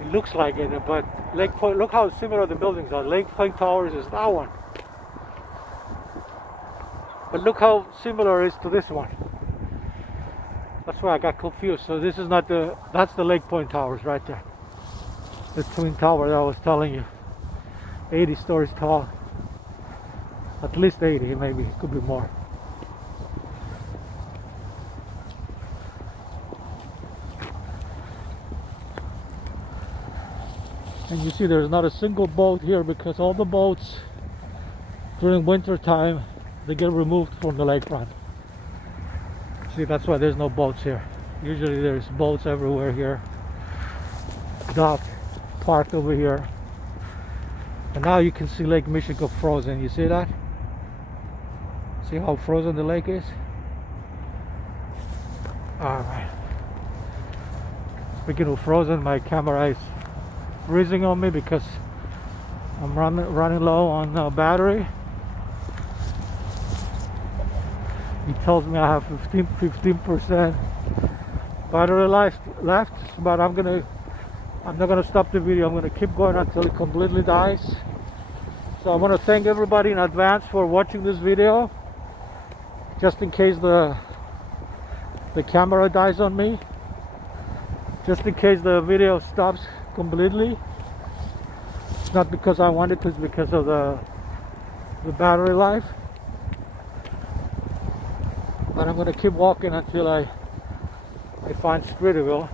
It looks like it, but Lake Point, look how similar the buildings are. Lake Point Towers is that one. But look how similar it is to this one. That's why I got confused. So this is not that's the Lake Point Towers right there. The twin tower that I was telling you. 80 stories tall. At least 80, maybe, it could be more. And you see there's not a single boat here because all the boats during winter time they get removed from the lakefront. See, that's why there's no boats here. Usually there's boats everywhere here. Docked, parked over here. And now you can see Lake Michigan frozen. You see that? See how frozen the lake is? Alright. Speaking of frozen, my camera is freezing on me because I'm running low on battery. He tells me I have 15% battery life left, but I'm not gonna stop the video. I'm gonna keep going until it completely dies. So I want to thank everybody in advance for watching this video, just in case the camera dies on me, just in case the video stops completely. It's not because I want it, it's because of the battery life. But I'm going to keep walking until I find Streeterville.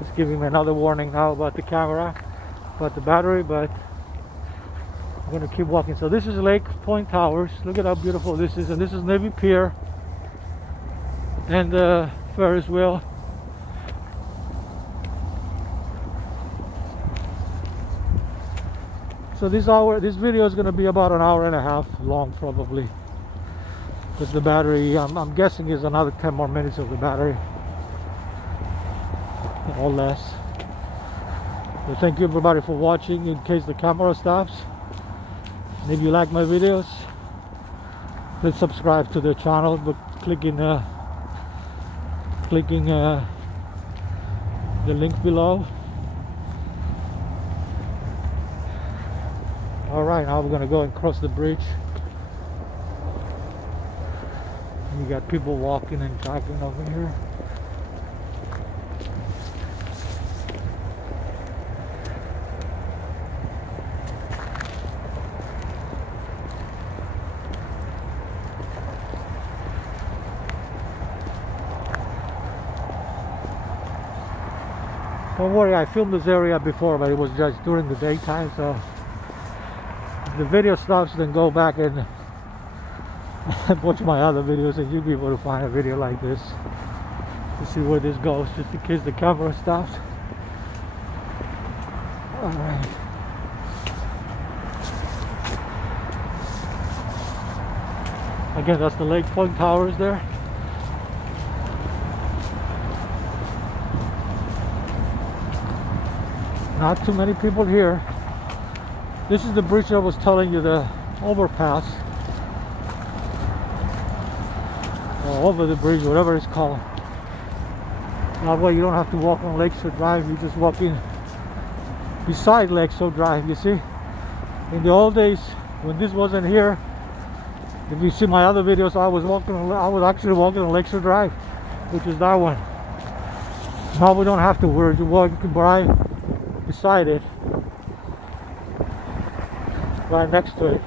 Just giving me another warning now about the camera, about the battery, but I'm going to keep walking. So this is Lake Point Towers. Look at how beautiful this is. And this is Navy Pier and the Ferris wheel. So this video is going to be about an hour and a half long probably, because the battery, I'm guessing, is another 10 more minutes of the battery or less. So thank you everybody for watching. In case the camera stops, and if you like my videos, please subscribe to the channel by clicking the link below. Alright, now we're going to go and cross the bridge. You got people walking and jogging over here. Don't worry, I filmed this area before, but it was just during the daytime, so if the video stops, then go back and watch my other videos and you'll be able to find a video like this to see where this goes, just in case the camera stops. Alright. Again, that's the Lake Point Towers there. Not too many people here. This is the bridge I was telling you, the overpass, or over the bridge, whatever it's called. That way you don't have to walk on Lakeshore Drive, you just walk in beside Lakeshore Drive, you see. In the old days, when this wasn't here, if you see my other videos, I was actually walking on Lakeshore Drive, which is that one. Now we don't have to worry. You walk right beside it, right next to it.